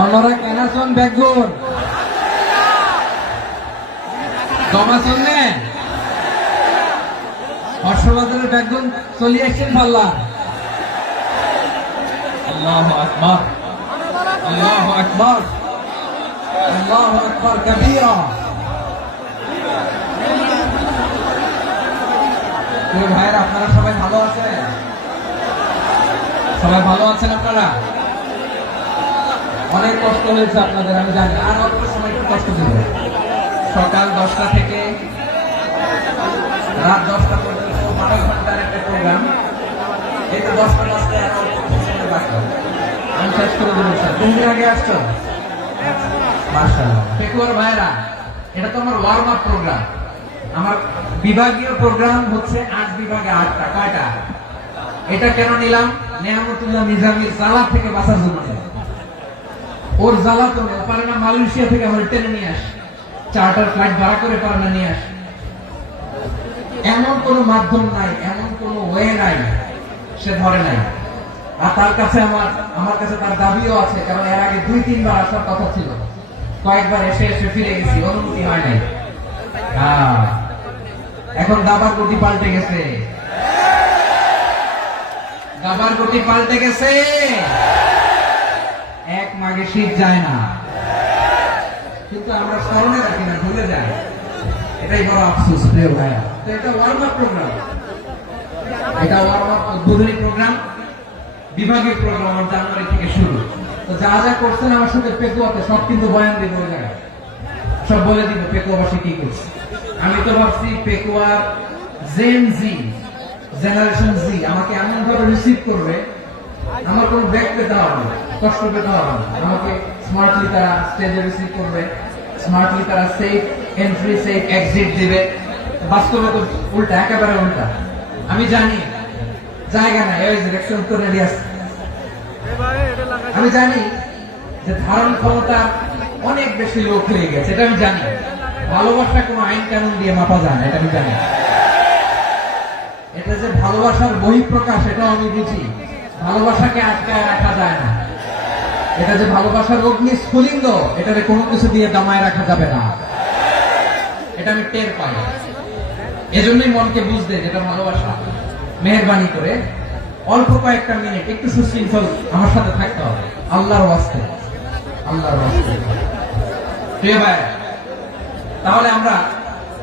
আপনারা কেন আছেন বেগুন কমাছেন না হর্ষবর্ধনের বেগুন চলে আসছেন পাল্লা আল্লাহু আকবার আল্লাহু আকবার আল্লাহু আকবার কবীরা। ভাইয়েরা আপনারা সবাই ভালো আছেন? সবাই ভালো আছেন? আপনারা অনেক কষ্ট হয়েছে আপনাদের আমি জানি, আর অল্প সময় একটু কষ্ট দিবে। সকাল 10টা থেকে রাত 10টা পর্যন্ত 12 ঘন্টার একটা প্রোগ্রাম। এই তো 10টা বাজতে আর অল্প সময় বাকি, আমি শেষ করে দেবো। তুমি আগে আসছো মাশাআল্লাহ। পেকুয়ার ভাইরা, এটা তো আমার ওয়ার্ম আপ প্রোগ্রাম। আমার বিভাগীয় প্রোগ্রাম হচ্ছে 8 বিভাগে 8টা। কয়টা? এটা কেন নিলাম? নেয়ামতুল্লাহ নিজামীর জ্বালা থেকে বাঁচার জন্য। ওর জ্বালা তো পারে না, মালয়েশিয়া থেকে আমার টেনে নিয়ে আসে, চার্টার ফ্লাইট ভাড়া করে পারে না নিয়ে আসে। এমন কোন মাধ্যম নাই, এমন কোন ওয়ে নাই সে ধরে নাই। আর তার কাছে আমার কাছে তার দাবিও আছে, কারণ এর আগে 2-3 বার আসার কথা ছিল, কয়েকবার এসে এসে ফিরে গেছি, অনুমতি হয় নাই। এখন দাবার গতি পাল্টে গেছে, দাবার গতি পাল্টে গেছে। এক মাঘে শীত যায় না, কিন্তু আমরা স্মরণে রাখি না, ভুলে যাই। এটাই বড় আফসোস প্রিয় ভাইয়া। তো এটা ওয়ার্ম আপ প্রোগ্রাম, এটা ওয়ার্ম আপ উদ্বোধনী প্রোগ্রাম, বিভাগীয় প্রোগ্রাম আমার জানুয়ারি থেকে শুরু। তো যা যা করছেন আমার সাথে পেকুয়াতে সব কিন্তু বয়ান দিব, ওই জায়গায় সব বলে দিব পেকুয়াবাসী কি করছে। আমি তো ভাবছি পেকুয়ার জেন জি, জেনারেশন জি আমাকে এমন ভাবে রিসিভ করবে, আমার কোনো ব্যাক পেতে হবে না, কষ্ট পেতে হবে না। আমাকে স্মার্টলি তারা স্টেজে রিসিভ করবে, স্মার্টলি তারা সেফ এন্ট্রি সেফ এক্সিট দিবে। বাস্তবে তো উল্টা, একেবারে উল্টা। আমি জানি জায়গা নাই, এই ডিরেকশন তো রেডি আছে। আমি জানি যে ধারণ ক্ষমতা অনেক বেশি লোক হয়ে গেছে, এটা আমি জানি। ভালোবাসা কোনো আইন কানুন দিয়ে মাপা যায় না, এটা আমি জানি। এটা যে ভালোবাসার বহিঃপ্রকাশ, এটাও আমি বুঝি। ভালোবাসাকে আটকায় রাখা যায় না। এটা যে ভালোবাসার অগ্নি স্ফুলিঙ্গ, এটারে কোনো কিছু দিয়ে দামায় রাখা যাবে না, এটা আমি টের পাই। এজন্যই মনকে বুঝতে যেটা ভালোবাসা। মেহেরবানি করে অল্প কয়েকটা মিনিট একটু সুশৃঙ্খল আমার সাথে থাকতে হবে, আল্লাহর ওয়াস্তে, আল্লাহর ওয়াস্তে। প্রিয় ভাই, তাহলে আমরা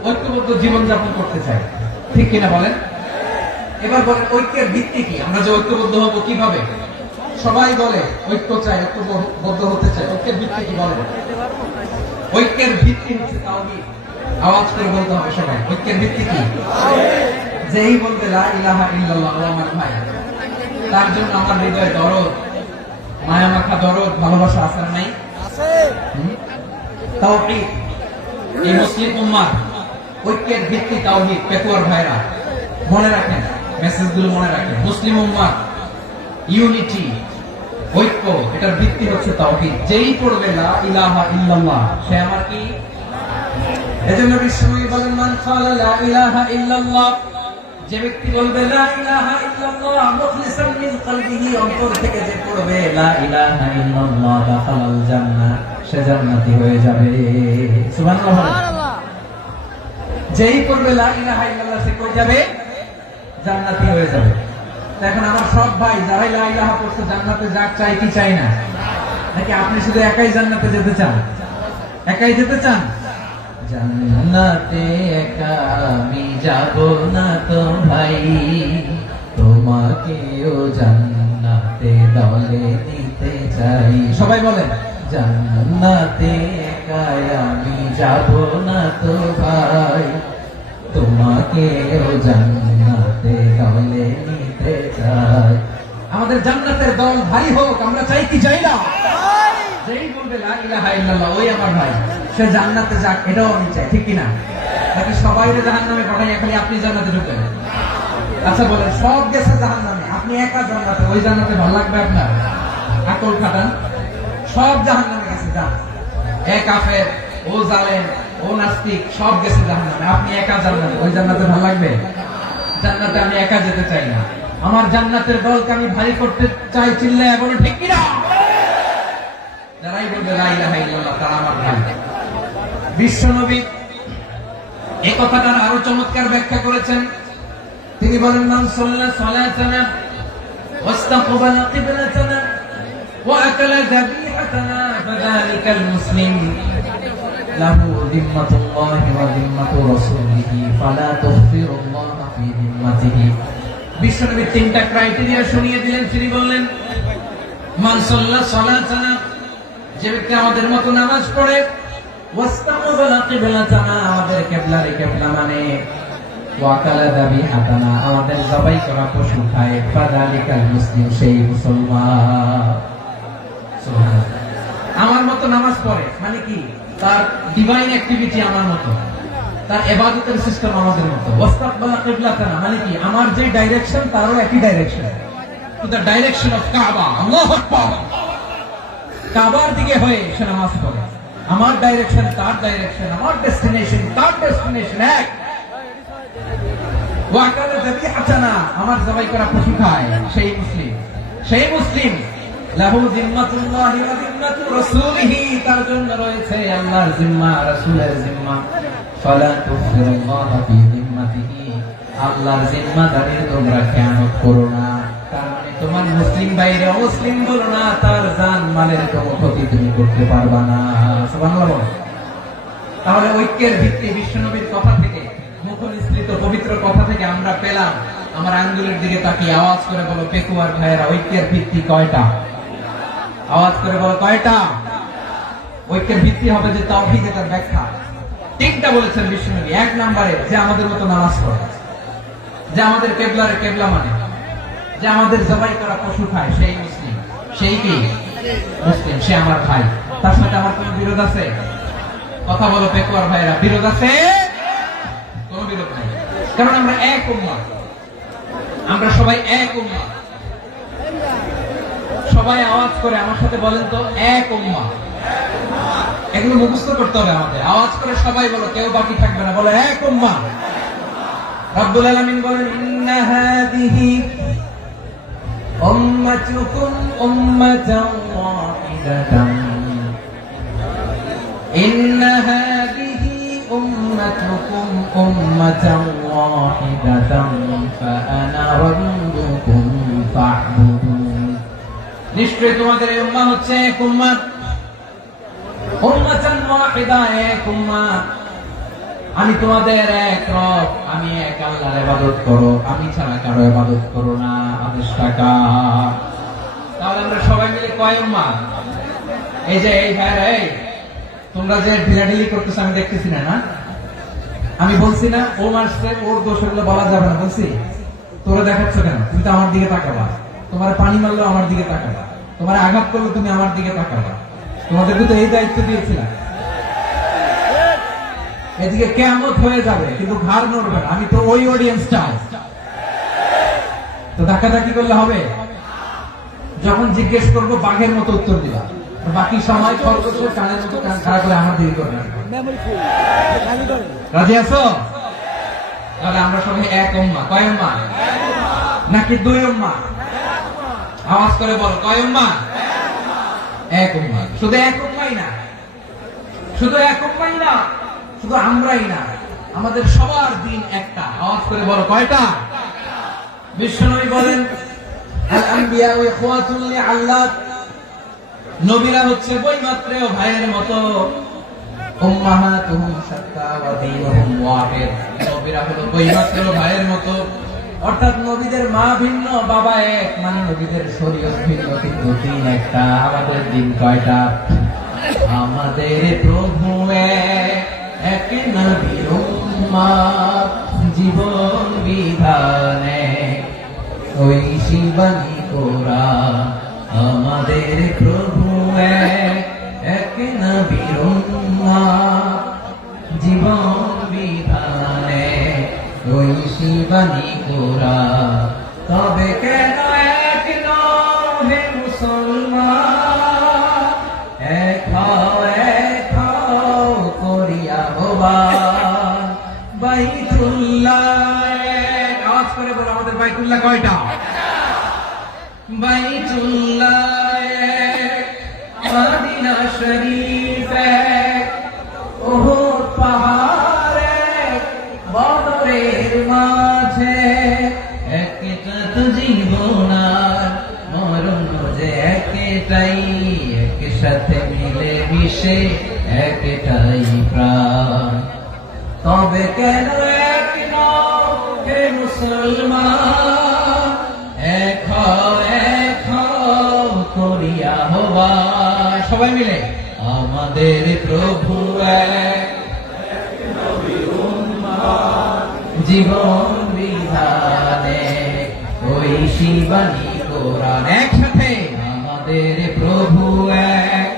ঐক্যবদ্ধ জীবনযাপন করতে চাই, ঠিক কিনা বলেন? এবার বলেন ঐক্যের ভিত্তি কি? আমরা যে ঐক্যবদ্ধ হবো কিভাবে? সবাই বলে ঐক্য চাই, ঐক্যবদ্ধ হতে চাই। ঐক্যের ভিত্তি কি বলেন? ঐক্যের ভিত্তি হচ্ছে তাওহীদ। আওয়াজ করে বলতে হবে সবাই, ঐক্যের ভিত্তি কি? যেই বলবে লা ইলাহা ইল্লাল্লাহ, ও আমার ভাই, তার জন্য আমার হৃদয়ে দরদ, মায়া মাখা দরদ, ভালোবাসা আছে না নাই? আছে। তাওহীদ। এই মুসলিম উম্মাহ ঐক্যের ভিত্তি তাওহীদ। পেকুয়ার ভাইরা মনে রাখেন, মেসেজগুলো মনে রাখেন। মুসলিম উম্মাহ ইউনিটি, ঐক্য, এটার ভিত্তি হচ্ছে তাওহীদ। যেই পড়বে লা ইলাহা ইল্লাল্লাহ, সে আমার কি? এজন্য বিশ্বনবী বলেন, মান ক্বালা লা ইলাহা ইল্লাল্লাহ, যে ব্যক্তি বলবে লা ইলাহা ইল্লাল্লাহ মুখলিসান মিন কলবিহি, অন্তর থেকে যে পড়বে লা ইলাহা ইল্লাল্লাহ, দাখালাল জান্নাহ, সে জান্নাতি হয়ে যাবে। সুবহানাল্লাহ। যেই পড়বে লা ইলাহা ইল্লাল্লাহ, সে কই যাবে? জান্নাতি হয়ে যাবে। এখন আমার সব ভাই যারাই লা ইলাহা পড়ছে জান্নাতে যাক, চাই কি চাই না? নাকি আপনি শুধু একাই জান্নাতে যেতে চান? একাই যেতে চান? জান্নাতে একা আমি যাব না তো ভাই, তোমাকেও জান্নাতে দলে নিতে চাই। সবাই বলেন, জান্নাতে একা আমি যাব না তো ভাই, তোমাকেও জান্নাতে দলে নিতে চাই। আমাদের জান্নাতের দল ভারী হোক, আমরা চাই কি চাই না? যেই বলবে লা ইলাহা ইল্লাল্লাহ, ওই আমার ভাই, সে জান্নাতে যাক, এটাও আমি চাই, ঠিক কিনা? নাকি সবাই জাহান্নামে পাঠাই, খালি আপনি জান্নাতে ঢুকেন? আচ্ছা বলেন, সব গেছে জাহান্নামে, আপনি একা জান্নাতে, ওই জান্নাতে ভালো লাগবে আপনার? আকল খাটান। সব জাহান্নামে গেছে, যান। এ কাফের, ও জালেম, ও নাস্তিক, সব গেছে জাহান্নামে, আপনি একা জান্নাতে, ওই জান্নাতে ভালো লাগবে? জান্নাতে আমি একা যেতে চাই না, আমার জান্নাতের দলকে আমি ভারী করতে চাই। চিল্লায় বলো ঠিক কিনা? যারাই ইলাহা ইল্লাল্লাহ, তারা আমার ভাই। বিশ্বনবী এই কথাটার আরো চমৎকার ব্যাখ্যা করেছেন। তিনি বলেন, মান সাল্লা সালাতানা ওয়াস্তাকবালা কিবলাতানা ওয়া আকালা যাবিহাতানা ফাযালিকাল মুসলিম লাহু যিম্মাতুল্লাহি ওয়া যিম্মাতু রাসূলিহি ফালা তুগফিরুল্লাহা ফি যিম্মাতিহি। বিশ্বনবী তিনটা ক্রাইটেরিয়া শুনিয়ে দিলেন। তিনি বললেন, মান সাল্লা সালাতানা, যে ব্যক্তি আমাদের মতো নামাজ পড়ে, ওয়াস্তাকবালা কিবলাতানা, আমাদের কিবলারে কিবলা মানে, ওয়া আকালা যাবিহাতানা, আমাদের জবাই করা পশু খায়, ফাযালিকাল মুসলিম, সেই মুসলমান। সুবহানাল্লাহ। আমার মতো নামাজ পড়ে মানে কি? তার ডিভাইন অ্যাক্টিভিটি আমার মতো, তার ইবাদতের সিস্টেম আমাদের মতো। ওয়াস্তাকবালা কিবলাতানা মানে কি? আমার যে ডাইরেকশন তারও একই direction, to the direction of কাবা। আল্লাহু আকবার। কাবার দিকে হয়ে সে নামাজ পড়ে। আমার ডাইরেকশন তার ডাইরেকশন, আমার ডেস্টিনেশন তার ডেস্টিনেশন এক। ওয়া আকালা যাবিহাতানা, আমার জবাই করা পশু খায়, সেই মুসলিম। সেই মুসলিম লাহু যিম্মাতুল্লাহি ওয়া যিম্মাতু রাসূলিহি, তার জন্য রয়েছে আল্লাহর জিম্মা, রাসূলের জিম্মা। ফালা তুগফিরুল্লাহা ফি যিম্মাতিহি, আল্লাহর জিম্মাদারির তোমরা খেয়ানত করো না। তার মানে তোমার মুসলিম বাইরে অমুসলিম বলো না, তার জান মালের কোনো ক্ষতি তুমি করতে পারবা না। সুবহানাল্লাহ। তাহলে ঐক্যের ভিত্তি বিশ্বনবীর কথা থেকে, মুখনিসৃত পবিত্র কথা থেকে আমরা পেলাম। আমার আঙ্গুলের দিকে তাকিয়ে আওয়াজ করে বলো পেকুয়ার ভাইয়েরা, ঐক্যের ভিত্তি কয়টা? আওয়াজ করে বলো কয়টা? ঐক্যের ভিত্তি হবে যে তাওহীদ, এটার ব্যাখ্যা তিনটা বলেছেন বিশ্বনবী। এক নম্বরে, যে আমাদের মতো নামাজ পড়ে, যে আমাদের কিবলারে কিবলা মানে, যে আমাদের জবাই করা পশু খায়, সেই মুসলিম। সেই কি মুসলিম? সে আমার ভাই। তার সাথে আমার কোনো বিরোধ আছে? কথা বলো পেকুয়ার ভাইয়েরা, বিরোধ আছে? কোনো বিরোধ নাই, কারণ আমরা এক উম্মাহ, আমরা সবাই এক উম্মাহ। সবাই আওয়াজ করে আমার সাথে বলেন তো, এক উম্মাহ। এগুলো মুখস্থ করতে হবে আমাদের। আওয়াজ করে সবাই বলো, কেউ বাকি থাকবে না, বলো এক উম্মাহ। রব্বুল আলামিন বলেন, ইন্না হাযিহি উম্মাতুকুম উম্মাতান ওয়াহিদাতান, ইন্না হাযিহি উম্মাতুকুম উম্মাতান ওয়াহিদাতান ফাআনা রাব্বুকুম ফা'বুদুন। নিশ্চয়ই তোমাদের এই উম্মাহ হচ্ছে এক উম্মাহ, উম্মাতান ওয়াহিদা, এক উম্মাহ। আমি তোমাদের এক রব, আমি এক আল্লাহর ইবাদত করো, আমি ছাড়া কারো ইবাদত করো না। আদেশটা কার? তাহলে আমরা সবাই মিলে কয় উম্মাহ? এই যে এই ভাইরা, এই তোমরা যে ঢিলাঢিলি করতেছ আমি দেখতেছি না, না? আমি বলছি না ও মারছে, ওর দোষ, এগুলো বলা যাবে না বলছি? তোরা দেখাচ্ছ কেন? তুমি তো আমার দিকে তাকাবা। তোমার পানি মারলো আমার দিকে তাকাবা, তোমার আঘাত করলো তুমি আমার দিকে তাকাবা। তোমাদেরকে তো এই দায়িত্ব দিয়েছিলাম। এদিকে কিয়ামত হয়ে যাবে কিন্তু ঘাড় নড়বে না। আমি তো ওই অডিয়েন্স চাই। তো ধাক্কাধাক্কি করলে হবে? যখন জিজ্ঞেস করবো বাঘের মতো উত্তর দিবা, বাকি সময় খরগোশের কানের মতো কান খাড়া করে আমার দিকে করবে। রাজি আছো? তাহলে আমরা সবাই এক উম্মাহ। কয় উম্মাহ? নাকি দুই উম্মাহ? আওয়াজ করে বল, কয় উম্মাহ? এক উম্মাহ। শুধু এক উম্মাহই না, শুধু এক উম্মাহই না, শুধু আমরাই না, আমাদের সবার দিন একটা। আওয়াজ করে বলো কয়টা? বিশ্বনবী বলেন, আল আম্বিয়া ইখওয়াতুন লিআল্লাহ, নবীরা হচ্ছে বৈমাত্রেয় ভাইয়ের মতো। উম্মাহাতুহুম শাত্তা ওয়া দীনুহুম ওয়াহিদ, নবীরা হলো বৈমাত্রেয় ভাইয়ের মতো। অর্থাৎ নবীদের মা ভিন্ন, বাবা এক, মানে নবীদের শরীয়ত ভিন্ন, কিন্তু দিন একটা। আমাদের দিন কয়টা? আমাদের প্রভু এক, নবীর উম্মাহ, জীবন বিধানে ওই শিবানী কোরআন। আমাদের প্রভু এক, নবীর উম্মাহ, জীবন বিধানে ওই শিবানী কোরআন। তবে কেন এক নহে মুসলমান, এক করিয়া হবান বাইতুল্লাহ। আওয়াজ করে বলো, আমাদের বাইতুল্লাহ কয়টা? বাইতুল্লাহ, মদিনা শরীফ ভাই একসাথে মিলে মিশে একটাই প্রাণ, তবে কেন এক নও হে মুসলমান, এক হও করিয়া আহ্বান। সবাই মিলে আমাদের প্রভু এক, জীবন বিধানে ওই শিবানী কোরআন। একসাথে আমাদের প্রভু এক,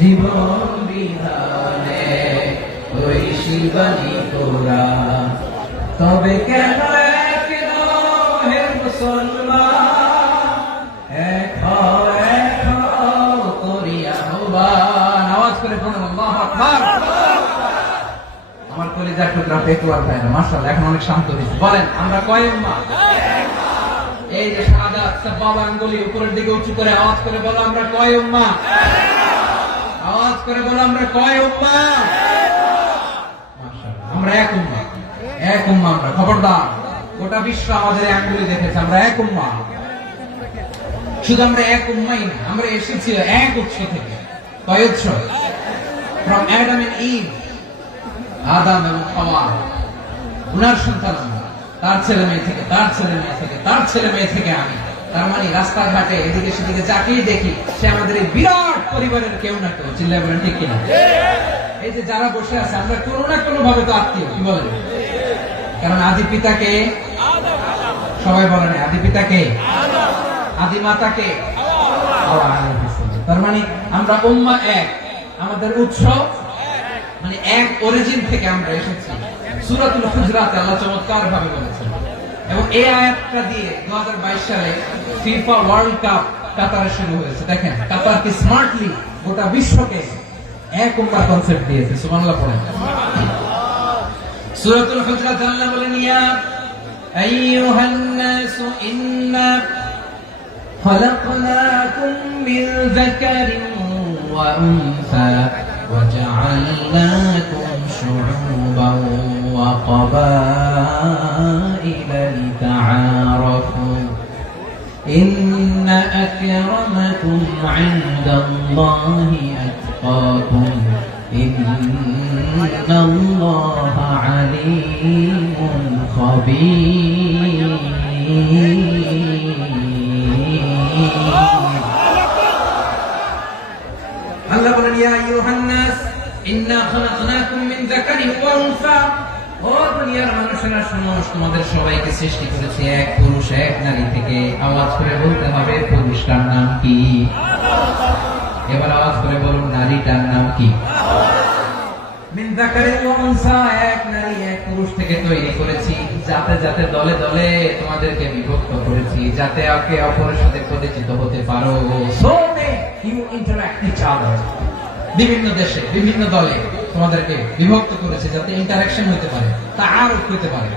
জীবন বিধানে ওই শিবানী কোরআন, তবে কেন এক নও হে মুসলমান, এক হও করিয়া আহ্বান। আওয়াজ করে পড়ুন আল্লাহু আকবার। আমার কলিজার টুকরা পেকুয়ার ভাইরা মাশাআল্লাহ এখন অনেক শান্ত হয়েছে। বলেন আমরা কয় উম্মাহ? এই যে শাহাদাত সাবাবা আঙ্গুলি উপরের দিকে উঁচু করে আওয়াজ করে বলো আমরা কয় উম্মাহ? আওয়াজ করে বলো আমরা কয় উম্মাহ? মাশাআল্লাহ আমরা এক উম্মাহ, এক উম্মাহ আমরা। খবরদার, গোটা বিশ্ব আমাদের এই আঙ্গুলি দেখেছে আমরা এক উম্মাহ। শুধু আমরা এক উম্মাহই না, আমরা এসেছি এক উৎস থেকে। কয় উৎস? from Adam and Eve, আদম এবং হাওয়া, উনার সন্তান আমরা, তার ছেলে মেয়ে থেকে, তার ছেলে মেয়ে থেকে, তার ছেলে মেয়ে থেকে আমি। তার মানে রাস্তাঘাটে এদিকে সেদিকে যাকেই দেখি সে আমাদের এই বিরাট পরিবারের কেউ না কেউ। চিল্লায় বলেন ঠিক কিনা? এই যে যারা বসে আছে আমরা কোনো না কোনো ভাবে তো আত্মীয়, কি বলেন? কারণ আদি পিতাকে সবাই বলেন, আদি পিতাকে, আদি মাতাকে, তার মানে আমরা উম্মাহ এক, আমাদের উৎস মানে এক অরিজিন থেকে আমরা এসেছি। সূরাতুল হুজরাতে আল্লাহ চমৎকার ভাবে বলেছেন। এবং এই আয়াতটা দিয়ে 2022 সালে ফিফা ওয়ার্ল্ড কাপ কাতারে শুরু হয়েছে। দেখেন কাতার কি স্মার্টলি গোটা বিশ্বকে এক উম্মাহ কনসেপ্ট দিয়েছে। সুবহানাল্লাহ পড়েন। সূরাতুল হুজরাত আল্লাহ বলেন ইয়া আইয়ুহান নাসু ইন্না খলাকনাকুম মিন যাকারিন ওয়া উনসা وجعلناكم شعوبا وقبائل لتعارفوا إن أكرمكم عند الله أتقاكم إن الله عليم خبير আল্লাহ বলেন ইয়া আইয়ুহান নাস ইন্না খালাকনাকুম মিন যাকারিন ওয়া উনসা, ও দুনিয়ার মানুষেরা শোনো, তোমাদের সবাইকে সৃষ্টি করেছি এক পুরুষ এক নারী থেকে। আওয়াজ করে বলতে হবে পুরুষটার নাম কি? এবার আওয়াজ করে বলুন নারীটার নাম কি? মিন যাকারিন ওয়া উনসা, এক নারী এক পুরুষ থেকে তৈরি করেছি। যাতে যাতে দলে দলে তোমাদেরকে বিভক্ত করেছি, যাতে একে অপরের সাথে পরিচিত হতে পারো। So you interact each other, বিভিন্ন দেশে বিভিন্ন দলে তোমাদেরকে বিভক্ত করেছে যাতে ইন্টারঅ্যাকশন হতে পারে, তাআরুফ হতে পারে।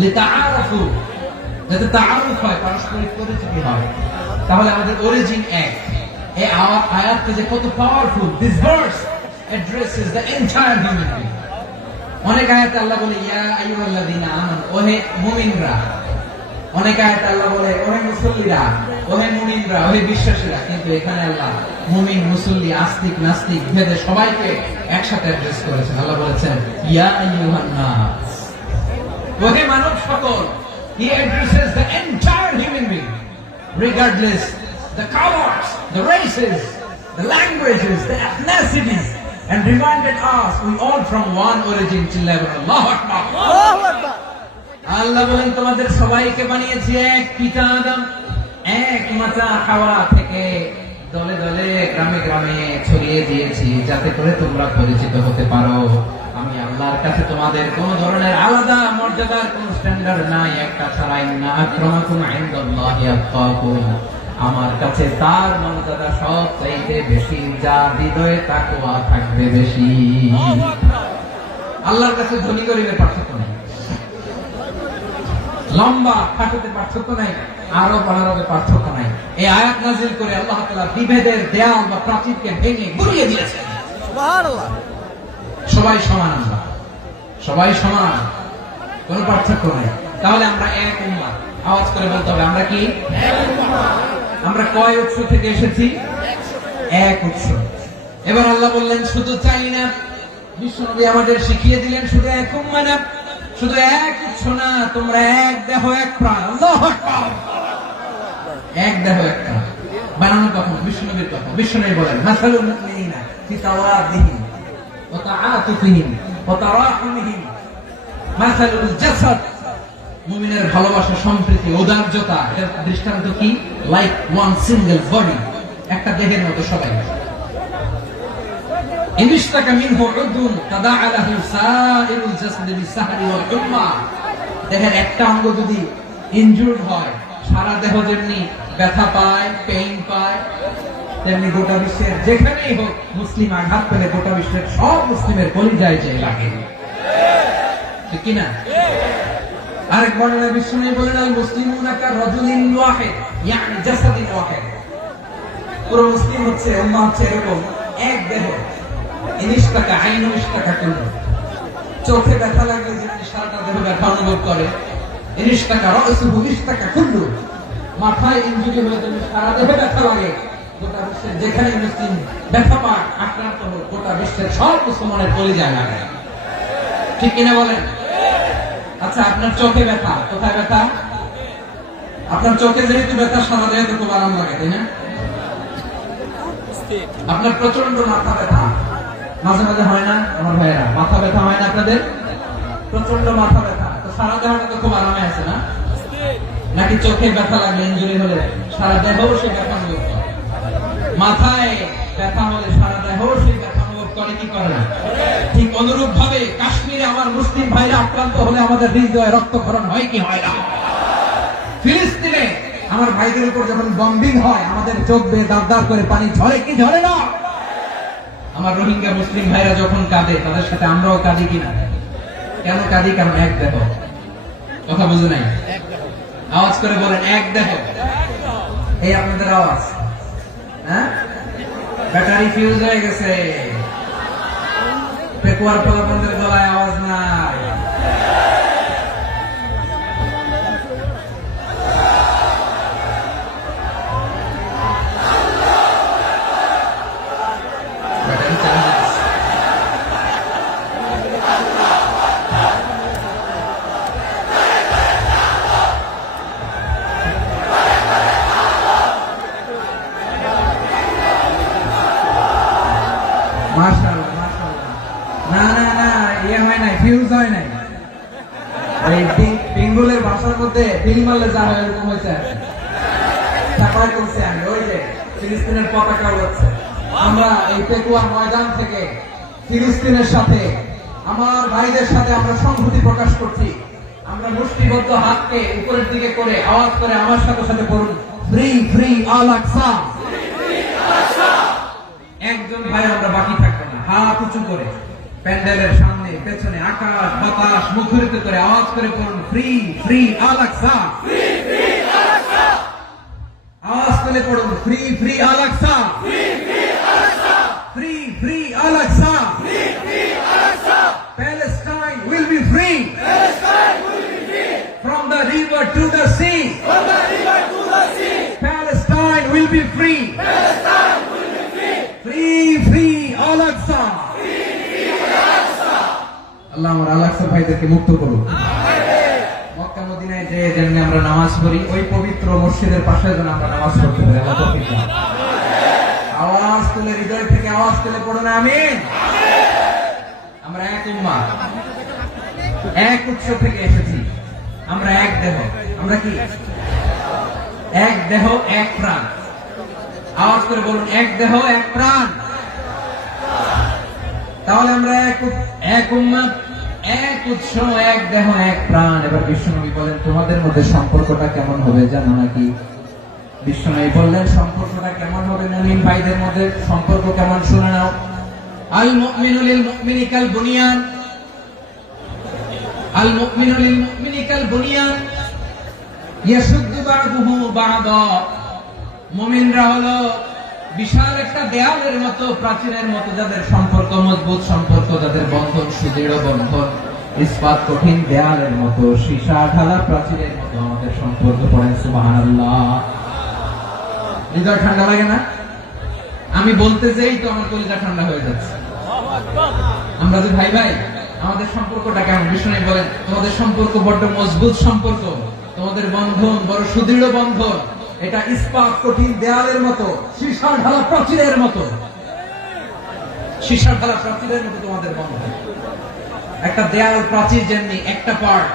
লিতাআরফু, যাতে তাআরুফ হয়, পারস্পরিক পরিচিতি হয়। তাহলে আমাদের অরিজিন এক। এই আয়াতটা যে কত powerful. This verse addresses the entire human being. অনেক আয়াতে আল্লাহ বলে ইয়া আইয়ুহাল্লাযীনা আমানু, ওহে মুমিনরা। অনেক আয়াতে আল্লাহ বলে ওহে মুসল্লিরা, ওহে মুমিনরা, ওহে বিশ্বাসীরা। কিন্তু এখানে আল্লাহ মুমিন মুসল্লি আস্তিক নাস্তিক ভেদে সবাইকে একসাথে অ্যাড্রেস করেছেন। আল্লাহ বলেছেন ইয়া আইয়ুহান নাস, ওহে মানব সকল। He addresses the entire human being, regardless the colors, the races, the languages, the ethnicities, and reminded us we all from one origin. Allahu Akbar, Allahu Akbar। আল্লাহ বলেন তোমাদের সবাইকে বানিয়েছি এক পিতা আদম, এক মাতা হাওয়া থেকে দলে দলে গ্রামে গ্রামে ছড়িয়ে দিয়েছি যাতে করে তোমরা পরিচিত হতে পারো। আমি আল্লাহর কাছে তোমাদের কোন ধরনের আলাদা মর্যাদার কোন স্ট্যান্ডার্ড নাই, একটা ছাড়াই না। আক্রামাকুম ইনদাল্লাহি আতকাকুম, আমার কাছে তার মর্যাদা সব চাইতে বেশি, যার হৃদয়ে তাকওয়া থাকবে বেশি। আল্লাহর কাছে ধনী গরিবের পার্থক্য নেই, লম্বা খাটোতে পার্থক্য নাই, আরব অনারবে পার্থক্য নাই। এই আয়াত নাযিল করে আল্লাহ তাআলা বিভেদের দেয়াল বা প্রাচীরকে ভেঙে গুড়িয়ে দিয়েছেন। সুবহানাল্লাহ। সবাই সমান, আমরা সবাই সমান, কোনো পার্থক্য নাই। তাহলে আমরা এক উম্মাহ। আওয়াজ করে বলতে হবে আমরা কি? আমরা কয় উৎস থেকে এসেছি? এক উৎস। এবার আল্লাহ বললেন শুধু চাই না, বিশ্বনবী আমাদের শিখিয়ে দিলেন শুধু এক উম্মাহ না, শুধু এক উৎস না, তোমরা এক দেহ এক প্রাণ। আল্লাহু আকবার। এক দেহ এক প্রাণ বানানো কখন? বিশ্বনবীর কথা। বিশ্বনবী বলেন মাসালুল মুমিনিনা ফি তাওয়াদিহিম ওয়া তাআতুফিহিম ওয়া তারাহুমিহিম মাসালুল জাসাদ। মুমিনের ভালোবাসা, সম্প্রীতি, ঔদার্যতা, এর দৃষ্টান্ত কি? লাইক ওয়ান সিঙ্গেল বডি, একটা দেহের মতো সবাই। ইনশতাকা মিনহু উদুন তাদাআ লাহু সাইরুল জাসাদি বিসসাহরি ওয়াল হুম্মা। দেহের একটা অঙ্গ যদি ইনজুরড হয়, সারা দেহ যেমনি ব্যথা পায়, পেইন পায়, তেমনি গোটা বিশ্বের যেখানেই হোক মুসলিম আঘাত পেলে গোটা বিশ্বের সব মুসলিমের কলিজায় যায় লাগে, ঠিক কিনা? আরেক বর্ণনায় বিশ্বনবী বলেন আল মুসলিমুনা কা রাজুলিন ওয়াহিদ ইয়ানি জাসাদিন ওয়াহিদ। পুরো মুসলিম হচ্ছে, উম্মাহ হচ্ছে এরকম এক দেহ। ইনশতাকা আইনু ইশতাকা কুল্লু। চোখে ব্যথা লাগলে যেমনি সারাটা দেহ ব্যথা অনুভব করে, ইনশতাকা রাসুহু ইশতাকা কুল্লু। মাথায় ইনজুরি হলে যেমনি সারা দেহে ব্যথা লাগে, গোটা বিশ্বের যেখানে মুসলিম ব্যথা পায়, আক্রান্ত হোক, গোটা বিশ্বের সব মুসলমানের কলিজায় লাগে, ঠিক কিনা বলেন? আচ্ছা, আপনার চোখে ব্যথা, কোথায় ব্যথা? আপনার চোখে যেহেতু ব্যথা, সারা দেহে তো খুব আরাম লাগে, তাই না? আপনার প্রচন্ড মাথা ব্যথা মাঝে মাঝে হয় না আমার ভাইয়েরা? মাথা ব্যথা হয় না আপনাদের? প্রচন্ড মাথা ব্যথা, তো সারা দেহটা তো খুব আরামে আছে না? নাকি চোখে ব্যথা লাগলে, ইনজুরি হলে সারা দেহ সেই ব্যথা অনুভব করে? মাথায় ব্যথা হলে সারা দেহ সেই ব্যথা অনুভব করে কি করে না? ঠিক অনুরূপ ভাবে কাশ্মীরে আমার মুসলিম ভাইরা আক্রান্ত হলে আমাদের হৃদয়ে রক্তক্ষরণ হয় কি হয় না? ফিলিস্তিনে আমার ভাইদের উপর যখন বম্বিং হয়, আমাদের চোখ বেয়ে দাঁড় দাঁড় করে পানি ঝরে কি ঝরে না? আমার রোহিঙ্গা মুসলিম ভাইরা যখন কাঁদে, তাদের সাথে আমরাও কাঁদি কিনা? কেন কাঁদি? কারণ এক দেহ। কথা বুঝে নাই? আওয়াজ করে বলেন এক দেহ। এই আপনাদের আওয়াজ, হ্যাঁ? ব্যাটারি ফিউজ হয়ে গেছে, পেকুয়ার পোলাপনদের গলায় আওয়াজ নাই। মাশাআল্লাহ, মাশাআল্লাহ। না না না, ইয়ে হয় নাই, ফিউজ হয় নাই। এই পিঙ্গুলের ভাষার মধ্যে পিল মারলে যা হয় এরকম হয়েছে। তারপরে করছে আমি ওই যে ফিলিস্তিনের পতাকা উড়াচ্ছে। আমরা এই পেকুয়ার ময়দান থেকে ফিলিস্তিনের সাথে, আমার ভাইদের সাথে আমরা সংহতি প্রকাশ করছি। আমরা মুষ্টিবদ্ধ হাতকে উপরের দিকে করে আওয়াজ করে আমার সাথে সাথে বলুন ফ্রি ফ্রি আল আকসা। একজন ভাই আমরা বাকি থাকবো না, হাত উঁচু করে প্যান্ডেলের সামনে পেছনে আকাশ বাতাস মুখরিত করে আওয়াজ করে বলুন ফ্রি ফ্রি আল আকসা। আওয়াজ করে পড়ুন free free Al Aqsa, free free Al Aqsa. Palestine will be free from the river to the sea. Palestine will be free. Free free Al Aqsa. আল্লাহ আমার আল আকসা ভাইদেরকে মুক্ত করুন। মক্কা মদিনায় যে যেমনি আমরা নামাজ পড়ি, ওই পবিত্র মসজিদের পাশে যেন আমরা নামাজ পড়তে পারি। আল্লাহ তৌফিক দান। আওয়াজ তুলে, হৃদয় থেকে আওয়াজ তুলে পড়ুন আমিন। আমরা এক উম্মাহ, এক উৎস থেকে এসেছি, আমরা এক দেহ। আমরা কি? এক দেহ এক প্রাণ। আওয়াজ করে বলুন এক দেহ এক প্রাণ। তাহলে আমরা এক উম্মাহ, এক উৎস, এক দেহ এক প্রাণ। এবার বিশ্বনবী বলেন তোমাদের মধ্যে সম্পর্কটা কেমন হবে জানো নাকি? বিশ্বনবী বললেন সম্পর্কটা কেমন হবে? মুমিন ভাইদের মধ্যে সম্পর্ক কেমন শুনে নাও। আল মুমিনু লিল মুমিনি কাল বুনিয়ান, আল মুমিনু লিল মুমিনি কাল বুনিয়ান ইয়াশুদ্দু বা'দুহু বা'দা। মুমিনরা হলো বিশাল একটা দেয়ালের মতো, প্রাচীরের মতো, যাদের সম্পর্ক মজবুত সম্পর্ক, যাদের বন্ধন সুদৃঢ় বন্ধন, ইস্পাত কঠিন দেয়ালের মতো, সীসা ঢালা প্রাচীরের মতো আমাদের আমাদের সম্পর্ক, পড়েন সুবহানাল্লাহ। হৃদয় ঠান্ডা লাগে না? আমি বলতে যেই তো আমার কলিজা ঠান্ডা হয়ে যাচ্ছে। আমরা যে ভাই ভাই, আমাদের সম্পর্কটা কেমন? বিষ্ণু বলেন তোমাদের সম্পর্ক বড্ড মজবুত সম্পর্ক, তোমাদের বন্ধন বড় সুদৃঢ় বন্ধন, এটা ইস্পাত কঠিন দেয়ালের মতো, সীসা ঢালা প্রাচীরের মতো, সীসা ঢালা প্রাচীরের মতো তোমাদের বন্ধন। একটা দেয়াল প্রাচীর যেমনি একটা part,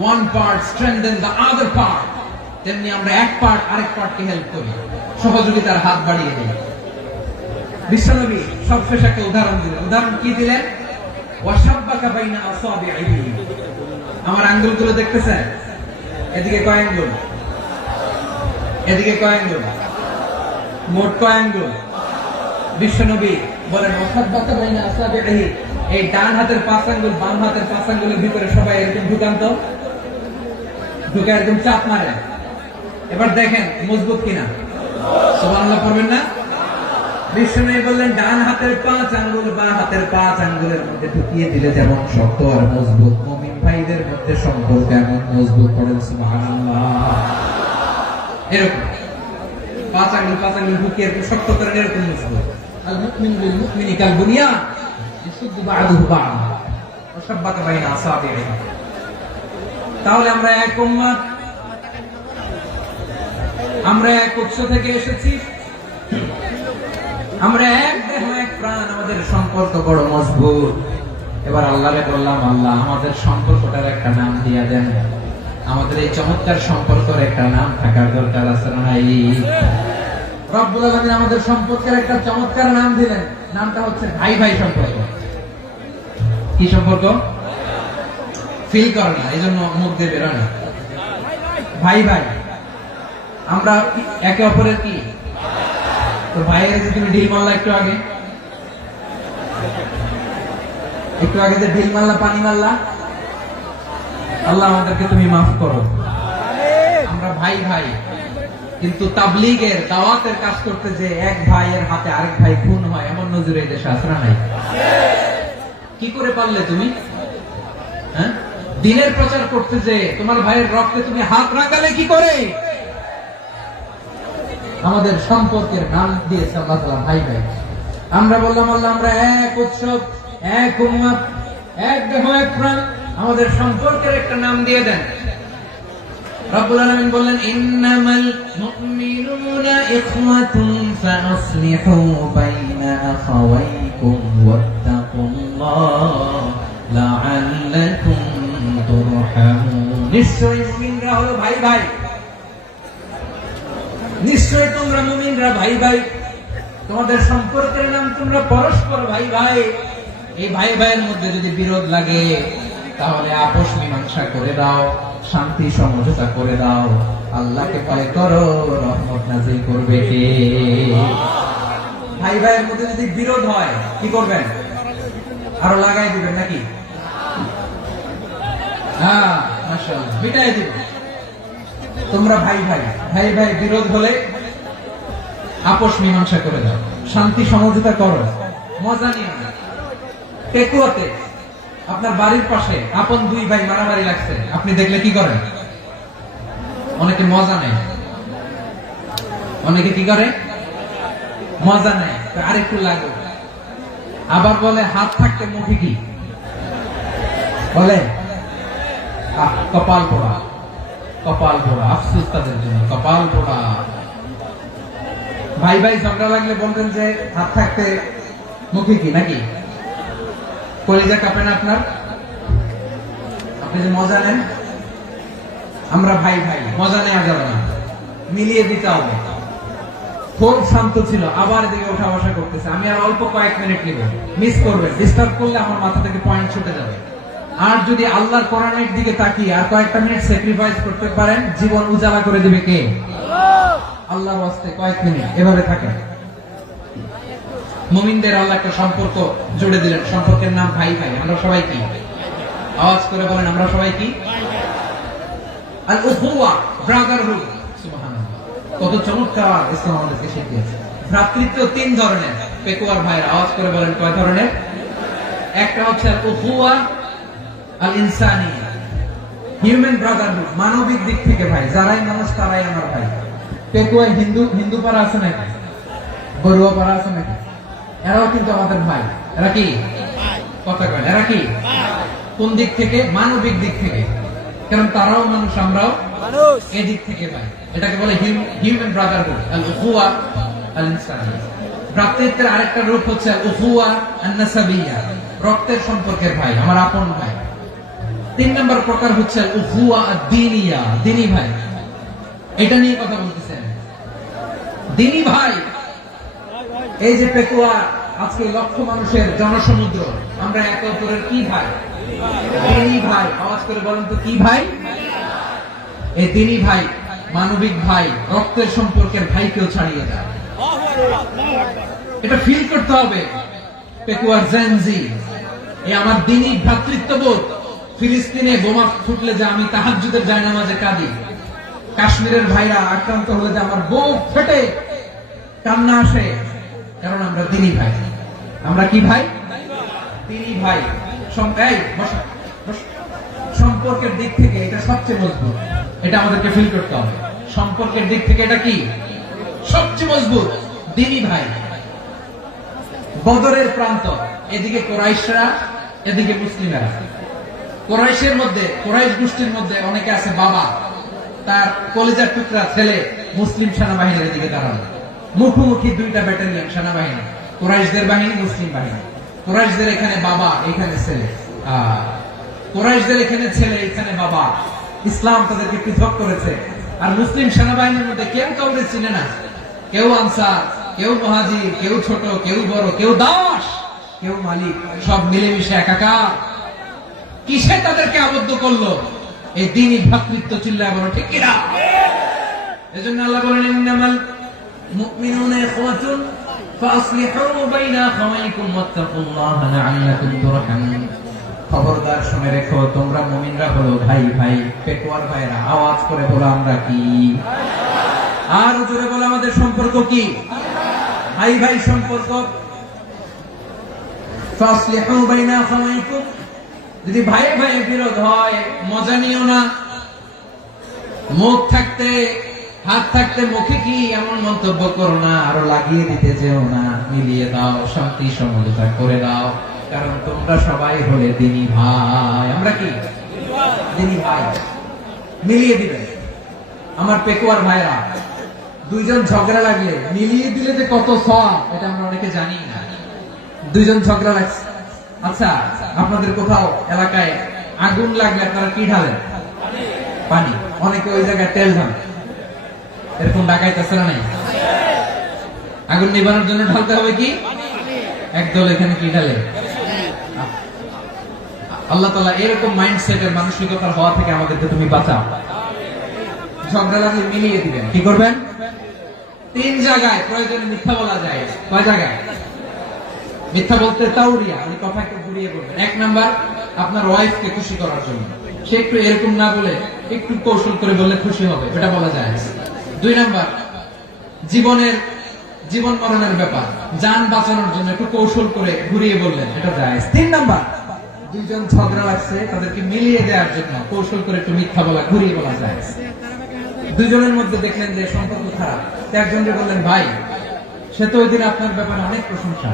one part strengthen the other part, তেমনি আমরা এক পার্ট আরেক পার্টকে হেল্প করি, সহযোগিতার হাত বাড়িয়ে দিই। বিশ্বনবী সবশেষ একটা উদাহরণ দিলেন। উদাহরণ কি দিলেন? ওয়াশাব্বাকা বাইনা আসাবিহি। আমার আঙ্গুলগুলো দেখতেছেন? এদিকে কয় আঙ্গুল, এদিকে কয় আঙ্গুল, মোট কয় আঙ্গুল? বিশ্বনবী বলেন ওয়াশাব্বাকা বাইনা আসাবিহি, এই ডান হাতের 5 আঙ্গুল বাম হাতের 5 আঙ্গুলের ভিতরে সবাই এরকম ঢুকান তো, ঢুকে একদম চাপ মারে। এবার দেখেন মজবুত কিনা। সুবহানাল্লাহ পড়বেন না? বিষ্ণু বললেন ডান হাতের 5 আঙ্গুল বাম হাতের 5 আঙ্গুলের মধ্যে ঢুকিয়ে দিলে যেমন শক্ত আর মজবুত, মুমিন ভাইদের মধ্যে সম্পর্ক এমন মজবুত। পড়েন সুবহানাল্লাহ। এরকম 5 আঙ্গুল ঢুকিয়ে এরকম শক্ত করে এরকম মজবুত। আল মুমিনু বিল মুমিনি কাল বুনিয়ান ইয়াসুদ্দু বা'দুহু বা'দা ওয়া শাব্বাকা বাইনা আসাবিহি। তাহলে আমরা এক উম্মত, আমরা এক উৎস থেকে এসেছি, আমরা এক দেহ এক প্রাণ, আমাদের সম্পর্ক বড় মজবুত। এবার আল্লাহকে বললাম, আল্লাহ আমাদের সম্পর্কটার একটা নাম দিয়া দেন। আমাদের এই চমৎকার সম্পর্কের একটা নাম থাকার দরকার আছে না? রব্বুল আলামিন আমাদের সম্পর্কের একটা চমৎকার নাম দিলেন। নামটা হচ্ছে ভাই ভাই সম্পর্ক। কি সম্পর্ক? ফিল করে না, এই জন্য মুখ দিয়ে বেরোয় না। ভাই ভাই, আমরা একে অপরের কি? তো ভাইয়ের যে তুমি ঢিল মারলা একটু আগে, একটু আগে যে ঢিল মারলা, পানি মারলা, আল্লাহ আমাদেরকে তুমি মাফ করো। আমরা ভাই ভাই, কিন্তু তাবলীগের দাওয়াতের কাজ করতে যে এক ভাইয়ের হাতে আরেক ভাই খুন হয়, এমন নজির এই দেশে আছে না নাই? কি করে পারলে তুমি? হ্যাঁ, দিনের প্রচার করতে যে তোমার ভাইয়ের রক্তে তুমি হাত রাখালে কি করে? আমাদের সম্পর্কের নাম দিয়েছে আল্লাহ তাআলা ভাই ভাই। আমরা বললাম আল্লাহ আমরা এক উৎসব, এক উম্মত, এক দেহ এক প্রাণ, আমাদের সম্পর্কের একটা নাম দিয়ে দেন। রব্বুল আলামিন বললেন ইন্নামাল মুমিনুনা ইখওয়াতুন ফাসলিহু বাইনা আখাওয়াইকুম ওয়াত্তাকুল্লাহ লাআল্লাকুম তুরহামুন। নিশ্চয়ই মুমিনরা হলো ভাই ভাই, নিশ্চয় তোমরা মুমিনরা ভাই ভাই, তোমাদের সম্পর্কের নাম তোমরা পরস্পর ভাই ভাই। এই ভাই ভাইয়ের মধ্যে যদি বিরোধ লাগে তাহলে আপোষ মীমাংসা করে দাও, শান্তি সমঝোতা করে দাও। আল্লাহকে ভয় করো, রহমত নাযিল করবে কে? ভাই ভাইয়ের মধ্যে যদি বিরোধ হয় কি করবেন? আরো লাগাই দিবেন নাকি? হ্যাঁ মাশাআল্লাহ, মিটাই দিবেন। তোমরা ভাই ভাই, ভাই ভাই বিরোধ হলে আপোষ মীমাংসা করে দাও, শান্তি সমঝোতা করো, মজা নিয়ে। পেকুয়াতে আপনার বাড়ির পাশে আপন দুই ভাই মারামারি লাগছে, আপনি দেখলে কি করেন? অনেকে মজা নেয়, অনেকে কি করে? মজা নেয়, আরেকটু লাগো। আবার বলে হাত থাকতে মুখে কি বলে? কপাল পোড়া, কপাল পোড়া। আফসোস তাদের জন্য, কপাল পোড়া। ভাই ভাই ঝগড়া লাগলে বলবেন যে হাত থাকতে মুখে কি, নাকি? কলিজা কাঁপে না আপনার? আপনি যে মজা নেন। আমরা ভাই ভাই, মজা নেওয়া যাবে না, মিলিয়ে দিতে হবে। খুব শান্ত ছিল, আবার এদিকে ওঠা বসা করতেছে। আমি আর অল্প কয়েক মিনিট নিব, মিস করবেন। ডিস্টার্ব করলে আমার মাথা থেকে পয়েন্ট ছুটে যাবে। আর যদি আল্লাহর কোরআনের দিকে তাকিয়ে আর কয়েকটা মিনিট স্যাক্রিফাইস করতে পারেন, জীবন উজালা করে দিবে কে? আল্লাহর ওয়াস্তে কয়েক মিনিট এভাবে থাকেন। মুমিনদের আল্লাহ একটা সম্পর্ক জুড়ে দিলেন, সম্পর্কের নাম ভাই ভাই। আমরা সবাই কি? আওয়াজ করে বলেন, আমরা সবাই কি? আল উখুওয়া, ব্রাদারহুড। সুবহানাল্লাহ, কত চমৎকার ইসলাম আমাদেরকে শিখিয়েছে। ভ্রাতৃত্ব 3 ধরনের। পেকুয়ার ভাইয়ের আওয়াজ করে বলেন কয় ধরনের? একটা হচ্ছে আল উখুওয়া আল ইনসানিয়া, হিউম্যান ব্রাদারহুড, মানবিক দিক থেকে ভাই, যারাই মানুষ তারাই আমার ভাই। পেকুয়ায় হিন্দু পাড়া আছে নাকি, বড়ুয়া পাড়া আছে নাকি, এরাও কিন্তু আমাদের ভাই। এরা কি কথা কয়, এরা কি কোন দিক থেকে? মানবিক দিক থেকে, কারণ তারাও মানুষ, আমরাও মানুষ, এদিক থেকে ভাই। এটাকে বলে হিউম্যান ব্রাদারহুড, আল উখুয়া আল ইনসানিয়া। ভ্রাতৃত্বের আরেকটা রূপ হচ্ছে আল উখুয়া আন নাসাবিয়্যা, রক্তের সম্পর্কের ভাই, আমার আপন ভাই। 3 নম্বর প্রকার হচ্ছে আল উখুয়া আদ-দীনিয়া, দ্বীনি ভাই। এটা নিয়ে কথা বলতেছেন, দ্বীনি ভাই। এই যে পেকুয়া, আজকে লক্ষ মানুষের জনসমুদ্র, আমরা একে অপরের কি ভাই? দ্বীনি ভাই। আওয়াজ করে বলেন তো কি ভাই? এই দ্বীনি ভাই, মানবিক ভাই, রক্তের সম্পর্কের ভাইকেও ছাড়িয়ে যায়। এটা ফিল করতে হবে। পেকুয়ার জেনজি, এই আমার দ্বীনি ভ্রাতৃত্ববোধ। ফিলিস্তিনে বোমা ফুটলে যে আমি তাহাজ্জুদের জায়নামাজে কাঁদি, কাশ্মীরের ভাইরা আক্রান্ত হলে যে আমার বুক ফেটে কান্না আসে, কারণ আমরা দ্বীনি ভাই। আমরা কি ভাই? দ্বীনি ভাই। সম্পর্কের দিক থেকে এটা সবচেয়ে মজবুত, এটা আমাদেরকে ফিল করতে হবে। সম্পর্কের দিক থেকে এটা কি সবচেয়ে মজবুত? দ্বীনি ভাই। বদরের প্রান্ত, এদিকে কুরাইশরা, এদিকে মুসলিমেরা। কুরাইশের মধ্যে, কুরাইশ গোষ্ঠীর মধ্যে অনেকে আছে বাবা, তার কলিজার টুকরা ছেলে মুসলিম সেনাবাহিনীর দিকে দাঁড়ানো, মুখোমুখি দুইটা ব্যাটালিয়ন সেনাবাহিনী, কুরাইশদের বাহিনী, মুসলিম বাহিনী। কুরাইশদের এখানে বাবা, এখানে ছেলে, কুরাইশদের এখানে ছেলে, এখানে বাবা। ইসলাম তাদেরকে পৃথক করেছে। আর মুসলিম সেনাবাহিনীর মধ্যে কেউ কাউকে চিনে না, কেউ আনসার, কেউ মুহাজির, কেউ ছোট, কেউ বড়, কেউ দাস, কেউ মালিক, সব মিলেমিশে একাকার। কিসে তাদেরকে আবদ্ধ করলো? এই দ্বীনি ভ্রাতৃত্ব। চিল্লায় বলো ঠিক কিনা? এজন্য আল্লাহ বলেন, ইন্নামাল মুমিনুনা ইখওয়াতুন ফাসলিহু বাইনা আখাওয়াইকুম ওয়াত্তাকুল্লাহা লাআল্লাকুম তুরহামুন। খবরদার শুনে রেখো, তোমরা মুমিনরা হলো ভাই ভাই। পেকুয়ার ভাইরা আওয়াজ করে বলো আমরা কি? আর জোরে বলো আমাদের সম্পর্ক কি? ভাই ভাই সম্পর্ক। ফাসলিহু বাইনা আখাওয়াইকুম, যদি ভাই ভাই বিরোধ হয় মজা নিও না। মুখ থাকতে, হাত থাকতে মুখে কি এমন মন্তব্য করো না, আরো লাগিয়ে দিতে যেও না। মিলিয়ে দাও, শান্তি সমঝোতা করে দাও, কারণ তোমরা সবাই হলে দ্বীনি ভাই। আমরা কি দ্বীনি ভাই? মিলিয়ে দিবে। আমার পেকুয়ার ভাইরা, দুইজন ঝগড়া লাগলে মিলিয়ে দিলে যে কত সওয়াব, এটা আমরা অনেকে জানি না। দুইজন ঝগড়া লাগছে, আচ্ছা আপনাদের কোথাও এলাকায় আগুন লাগলে আপনারা কি ঢালেন? পানি। অনেকে ওই জায়গায় তেল ঢালেন। এরকম ডাকাইতেছে না? নাই? আগুন নিবানোর জন্য ঢালতে হবে কি? একদল এখানে কি ঢালে? আল্লাহ তাআলা এরকম মাইন্ডসেটের, মানসিকতার হওয়া থেকে আমাদেরকে তুমি বাঁচাও। ঝগড়া লাগলে মিলিয়ে দিবেন। কি করবেন? 3 জায়গায় প্রয়োজনে মিথ্যা বলা যায়। কয় জায়গায় মিথ্যা বলতে? তাওরিয়া, ওই কথাকে ঘুরিয়ে বলবেন। 1 নাম্বার, আপনার ওয়াইফকে খুশি করার জন্য। সে একটু এরকম না বলে একটু কৌশল করে বললে খুশি হবে, এটা বলা যায়। 2 নাম্বার, জীবন মরণের ব্যাপার, জান বাঁচানোর জন্য একটু কৌশল করে ঘুরিয়ে বললেন, এটা যায়। 3 নাম্বার, দুইজন ঝগড়া লাগছে, তাদেরকে মিলিয়ে দেওয়ার জন্য কৌশল করে একটু মিথ্যা বলা, ঘুরিয়ে বলা যায়। দুজনের মধ্যে দেখলেন যে সম্পর্ক খারাপ, একজনকে বললেন ভাই, সে তো ওই দিন আপনার ব্যাপারে অনেক প্রশংসা।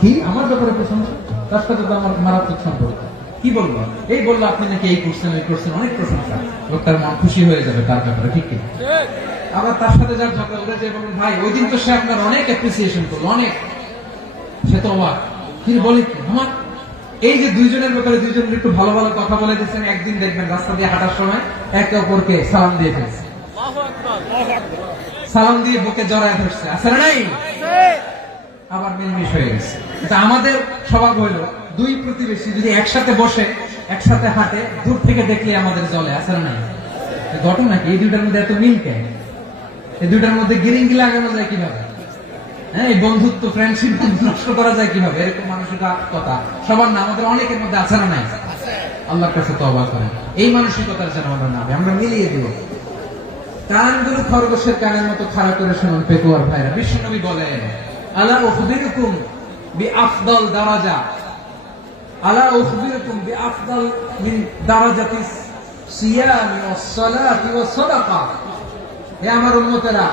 কি আমার ব্যাপারে প্রশংসা? তার সাথে তো আমার মারাত্মক সম্পর্ক। কি বলবো? এই বললো আপনি নাকি এই করছেন, ওই করছেন, অনেক প্রশংসা। লোকটার মন খুশি হয়ে যাবে তার ব্যাপারে, ঠিক কিনা? আবার তার সাথে যার ঝগড়া উঠে যে বলুন ভাই, ওই দিন তো সে আপনার অনেক অ্যাপ্রিসিয়েশন করলো, অনেক। সে তো অবাক, কিন্তু বলে কি আমার এই যে দুইজনের ব্যাপারে দুইজনের একটু ভালো ভালো কথা বলে দিচ্ছেন, একদিন দেখবেন রাস্তা দিয়ে হাঁটার সময় একে অপরকে সালাম দিয়ে ফেলছে, সালাম দিয়ে বুকে জড়ায় ধরছে, আছে না নাই? আবার মিলমিশ হয়ে গেছে। এটা আমাদের স্বভাব হইলো, দুই প্রতিবেশী যদি একসাথে বসে একসাথে হাঁটে, দূর থেকে দেখলে আমাদের জলে, আছে না নাই? ঘটনা কি? এই দুইটার মধ্যে এত মিল কেন? এই দুইটার মধ্যে গিরিঙ্গি লাগানো যায় কিভাবে? হ্যাঁ, এই বন্ধুত্ব, ফ্রেন্ডশিপ নষ্ট করা যায় কিভাবে? এরকম মানসিকতা সবার না, আমাদের অনেকের মধ্যে আছে না নাই? আল্লাহর কাছে তওবা করেন, এই মানসিকতার যেন আমরা না, আমরা মিলিয়ে দিব। কানগুলো খরগোশের কানের মতো খাড়া করে শুনুন পেকুয়ার ভাইরা। বিশ্বনবী বলেন, আলা উখবিরুকুম বিআফদাল দারাজা, আলা উখবিরুকুম বিআফদাল মিন দারাজাতিস সিয়ামি ওয়াস সালাতি ওয়াস সাদাকা। হে আমার উম্মতেরা,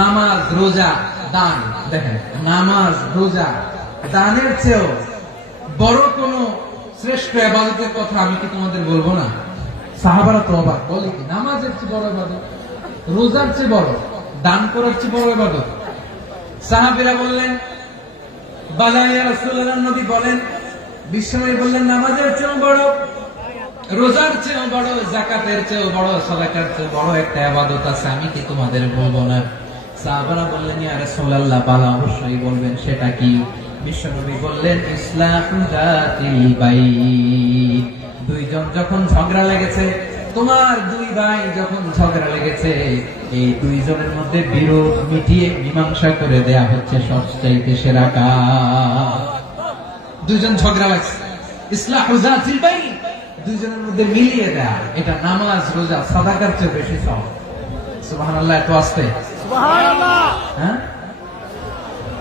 নামাজ, রোজা, দান, দেখেন নামাজ, রোজা, দানের চেয়েও বড় কোন শ্রেষ্ঠ ইবাদতের কথা আমি কি তোমাদের বলবো না? সাহাবারা তো অবাক, বলে কি নামাজের চেয়ে বড় ইবাদত, রোজার চেয়ে বড়, দান করার চেয়ে বড় ইবাদত? সাহাবীরা বললেন বালা ইয়া রাসূলুল্লাহ, নবী বলেন, বিশ্বনবী বললেন নামাজের চেয়েও বড়, রোজার চেয়েও বড়, যাকাতের চেয়েও বড়, সাদাকার চেয়েও বড় একটা ইবাদত আছে, আমি কি তোমাদের বলবো না? সাহাবারা বললেন ইয়া রাসূলুল্লাহ, বালা, অবশ্যই বলবেন, সেটা কি? বিশ্বনবী বললেন ইসলাহু যাতিল বাইন। দুইজন যখন ঝগড়া লেগেছে, তোমার দুই ভাই যখন ঝগড়া লেগেছে, এই দুইজনের মধ্যে বিরোধ মিটিয়ে মীমাংসা করে দেয়া হচ্ছে সবচাইতে সেরা কাজ। দুইজন ঝগড়া লাগছে, ইসলাহু যাতিল বাইন, দুইজনের মধ্যে মিলিয়ে দেয়া, এটা নামাজ, রোজা, সাদাকার চেয়ে বেশি সওয়াব। সুবহানাল্লাহ, এত আসতে সুবহানাল্লাহ। হ্যাঁ,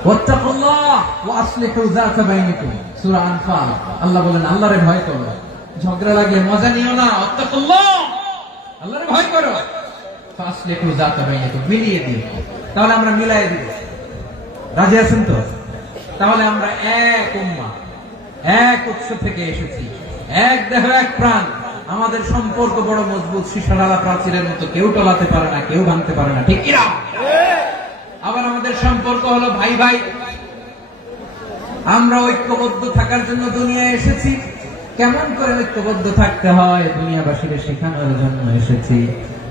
ওয়াত্তাকুল্লাহ ওয়া আসলিহু যাতা বাইনিকুম, সূরা আনফাল। আল্লাহ বলেন আল্লাহরে ভয় করো, ঝগড়া লাগলে মজা নিও না, ওয়াত্তাকুল্লাহ, আল্লাহরে ভয় করো, ফাসলিহু যাতা বাইনিকুম, মিলিয়ে দিও। তাহলে আমরা মিলাই দিব, রাজি আছেন তো? তাহলে আমরা এক উম্মাহ, এক উৎস থেকে এসেছি, এক দেহ, এক প্রাণ, আমাদের সম্পর্ক বড় মজবুত, সীসাডালা প্রাচীরের মতো, কেউ টলাতে পারে না, কেউ ভাঙতে পারে না, ঠিক কিনা? আবার আমাদের সম্পর্ক হলো ভাই ভাই, আমরা ঐক্যবদ্ধ থাকার জন্য দুনিয়ায় এসেছি। কেমন করে ঐক্যবদ্ধ থাকতে হয় দুনিয়াবাসীকে শেখানোর জন্য এসেছি।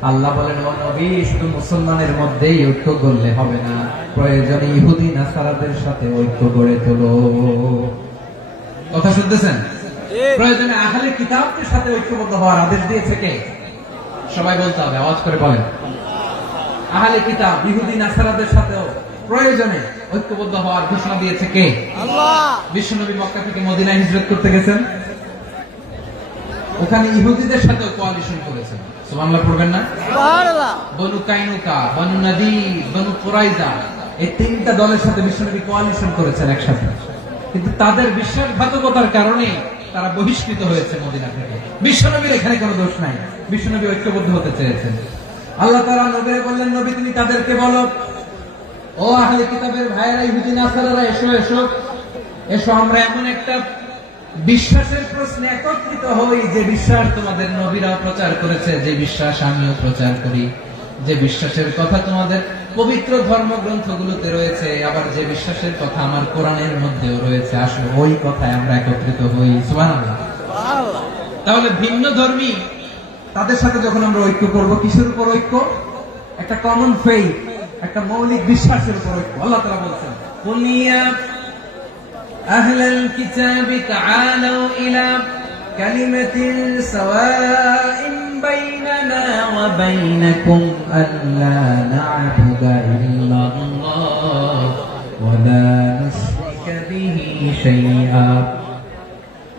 আল্লাহ বলেন ও নবী, শুধু মুসলমানের মধ্যেই ঐক্য করলে হবে না, প্রয়োজনে ইহুদি নাসারাদের সাথে ঐক্য গড়ে তোলো। কথা শুনতেছেন? প্রয়োজনে আহলে কিতাবদের সাথে ঐক্যবদ্ধ হওয়ার আদেশ দিয়েছে কে? সবাই বলতে হবে, আওয়াজ করে বলেন। আহলে কিতাব, ইহুদি নাসারাদের সাথেও প্রয়োজনে ঐক্যবদ্ধ হওয়ার ঘোষণা দিয়েছে কে? আল্লাহ। বিশ্বনবী মক্কা থেকে মদিনায় হিজরত করতে গেছেন, ওখানে ইহুদিদের সাথেও কোয়ালিশন করেছেন। সুবহানাল্লাহ পড়বেন না? সুবহানাল্লাহ। বনু কাইনুকা, বনু নাদির, বনু কুরাইজা, এই তিনটা দলের সাথে বিশ্বনবী কোয়ালিশন করেছেন একসাথে, কিন্তু তাদের বিশ্বাসঘাতকতার কারণে তারা বহিষ্কৃত হয়েছে মদিনা থেকে। বিশ্বনবীর এখানে কোনো দোষ নাই, বিশ্বনবী ঐক্যবদ্ধ হতে চেয়েছেন। আল্লাহ তাআলা নবীকে বললেন, নবী তুমি তাদেরকে বলো, ও আহলে কিতাবের ভাইয়েরা, ইহুদি নাসারারা, এসো এসো এসো, আমরা এমন একটা বিশ্বাসের প্রশ্নে একত্রিত হই, যে বিশ্বাস তোমাদের নবীরাও প্রচার করেছে, যে বিশ্বাস আমিও প্রচার করি, যে বিশ্বাসের কথা তোমাদের পবিত্র ধর্মগ্রন্থগুলোতে রয়েছে, আবার যে বিশ্বাসের কথা আমার কোরআনের মধ্যেও রয়েছে, আসলে ওই কথায় আমরা একত্রিত হই। সুবহানাল্লাহ। তাহলে ভিন্ন ধর্মী তাদের সাথে যখন আমরা ঐক্য করব, কিসের উপর ঐক্য? একটা কমন ফেইথ, একটা মৌলিক বিশ্বাসের উপর ঐক্য। আল্লাহ তাআলা বলেছেন, কুল ইয়া আহলাল কিতাবি তাআলু ইলা কালিমাতিন সাওয়াইন বাইনানা ওয়া বাইনাকুম আল্লা না'বুদা ইল্লাল্লাহ ওয়া লা নুশরিকা বিহি শাইআ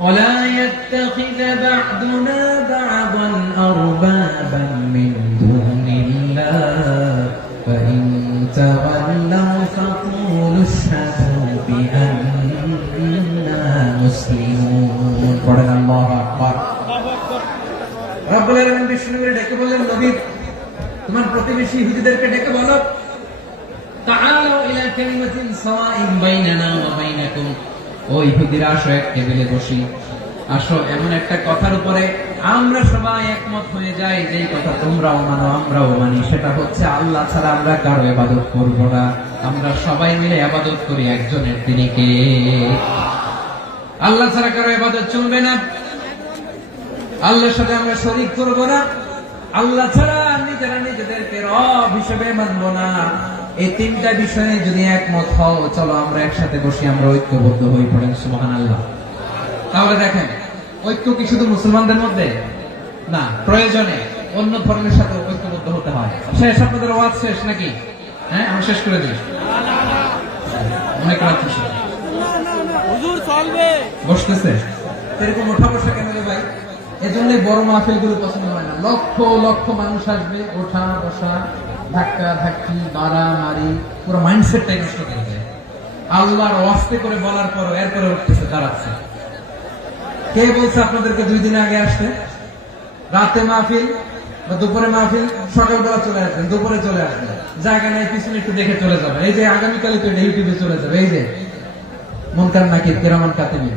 ولا يتخذ بعضنا بعضا أربابا من دون الله فإن تولوا فقولوا اشهدوا بأننا مسلمون. قرآن الله أكبر. رب العالمين বিষ্ণুকে ডেকে বলেন, নবী তোমার প্রতিবেশী ইহুদিদেরকে ডেকে বলো, তাআলু ইলা কালিমাতিন সাওয়াইন বাইনানা ওয়া বাইনাকুম, ও ইহুদিরা আসো, এক টেবিলে বসি, আসো এমন একটা কথার উপরে আমরা সবাই একমত হয়ে যাই, যে কথা তোমরাও মানো আমরাও মানি, সেটা হচ্ছে আল্লাহ ছাড়া আমরা কারো ইবাদত করব না, আমরা সবাই মিলে ইবাদত করি একজনের, তিনি কে? আল্লাহ ছাড়া কারো ইবাদত চলবে না, আল্লাহর সাথে আমরা শরীক করব না, আল্লাহ ছাড়া নিজেরা নিজেদেরকে রব হিসেবে মানব না। এই তিনটা বিষয়ে যদি একমত হও, চলো আমরা একসাথে বসি, আমরা ঐক্যবদ্ধ হয়ে পড়েন। সুবহানাল্লাহ। তাহলে দেখেন, ঐক্য কি শুধু মুসলমানদের মধ্যে না, প্রয়োজনে অন্য ধর্মের সাথে ঐক্যবদ্ধ হতে হয়। শেষ, আপনাদের ওয়াজ শেষ নাকি? হ্যাঁ, আমি শেষ করে দিই, অনেক রাত হুজুর চলবে, বসতেছে এরকম ওঠা বসা কেন রে ভাই? এজন্য বড় মাহফিল গুলো পছন্দ হয় না। লক্ষ লক্ষ মানুষ আসবে, ওঠা বসা, ধাক্কা ধাক্কি, মারামারি, পুরো মাইন্ডসেটটাই নষ্ট করে দেয়। আল্লাহর ওয়াস্তে করে বলার পর এরপরে উঠতেছে, দাঁড়াচ্ছে। কে বলছে আপনাদেরকে 2 দিন আগে আসতে? রাতে মাহফিল বা দুপুরে মাহফিল, সকালবেলা চলে আসবেন, দুপুরে চলে আসবেন, জায়গা নাই পিছনে একটু দেখে চলে যাবে। এই যে আগামীকালে তো ইউটিউবে চলে যাবে, এই যে মুনকার নাকির কিরামান কাতিবিন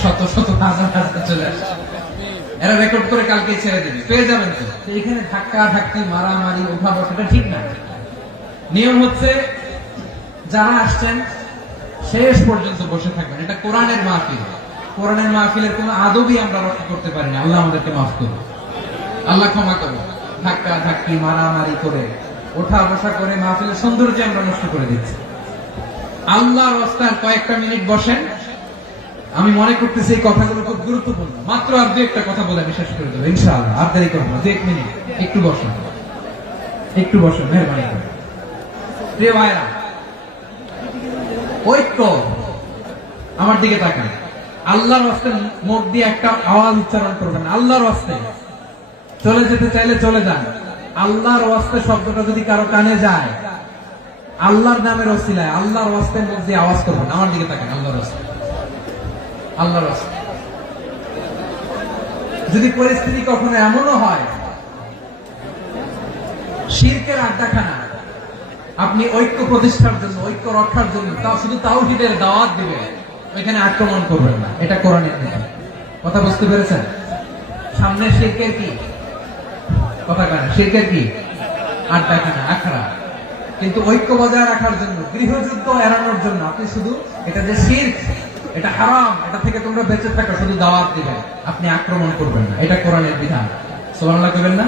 শত শত হাজার হাজার চলে আসছে, এরা রেকর্ড করে কালকে ছেড়ে দেবে, পেয়ে যাবেন। তো এখানে ধাক্কা ধাক্কি মারামারি উঠা বসাটা ঠিক না। নিয়ম হচ্ছে যারা আসছেন শেষ পর্যন্ত বসে থাকবেন। এটা কোরআনের মাহফিল, কোরআনের মাহফিলের কোন আদবই আমরা রক্ষা করতে পারি না। আল্লাহ আমাদেরকে মাফ করুন, আল্লাহ ক্ষমা করুন। ধাক্কা ধাক্কি মারামারি করে ওঠা বসা করে মাহফিলের সৌন্দর্য আমরা নষ্ট করে দিচ্ছি। আল্লাহর রাস্তায় কয়েকটা মিনিট বসেন। আমি মনে করতেছি এই কথাগুলো খুব গুরুত্বপূর্ণ। মাত্র আর দু একটা কথা বলে আমি শেষ করে দেবো ইনশাআল্লাহ, আর দেরি করবো না। 1 মিনিট একটু বসেন, একটু বসেন, মেহরবানি করে। প্রিয় ভাইরা, ঐক্য, আমার দিকে তাকান। আল্লাহর রাস্তায় মুখ দিয়ে একটা আওয়াজ উচ্চারণ করবেন, আল্লাহর রাস্তায়। চলে যেতে চাইলে চলে যান। আল্লাহর রাস্তায় শব্দটা যদি কারো কানে যায়, আল্লাহর নামের ওসিলায় আল্লাহর রাস্তায় মুখ দিয়ে আওয়াজ করবেন। আমার দিকে তাকান, আল্লাহর রাস্তায়, আল্লাহর রাস্তায়। যদি পরিস্থিতি কখনো এমনও হয় শিরকের আড্ডাখানা, আপনি ঐক্য প্রতিষ্ঠার জন্য, ঐক্য রক্ষার জন্য তাও শুধু তাওহীদের দাওয়াত দিবেন, ওইখানে আক্রমণ করবেন না। এটা কোরআনের নীতি। কথা বুঝতে পেরেছেন? সামনে শিরকের কি কথা কানে, শিরকের কি আড্ডাখানা, আখড়া। কিন্তু ঐক্য বজায় রাখার জন্য, গৃহযুদ্ধ এড়ানোর জন্য আপনি শুধু এটা যে শিরক, এটা হারাম, এটা থেকে তোমরা বেঁচে থাকো, শুধু দাওয়াত দিবেন, আপনি আক্রমণ করবেন না। এটা কোরআনের বিধান। সুবহানাল্লাহ করবেন না?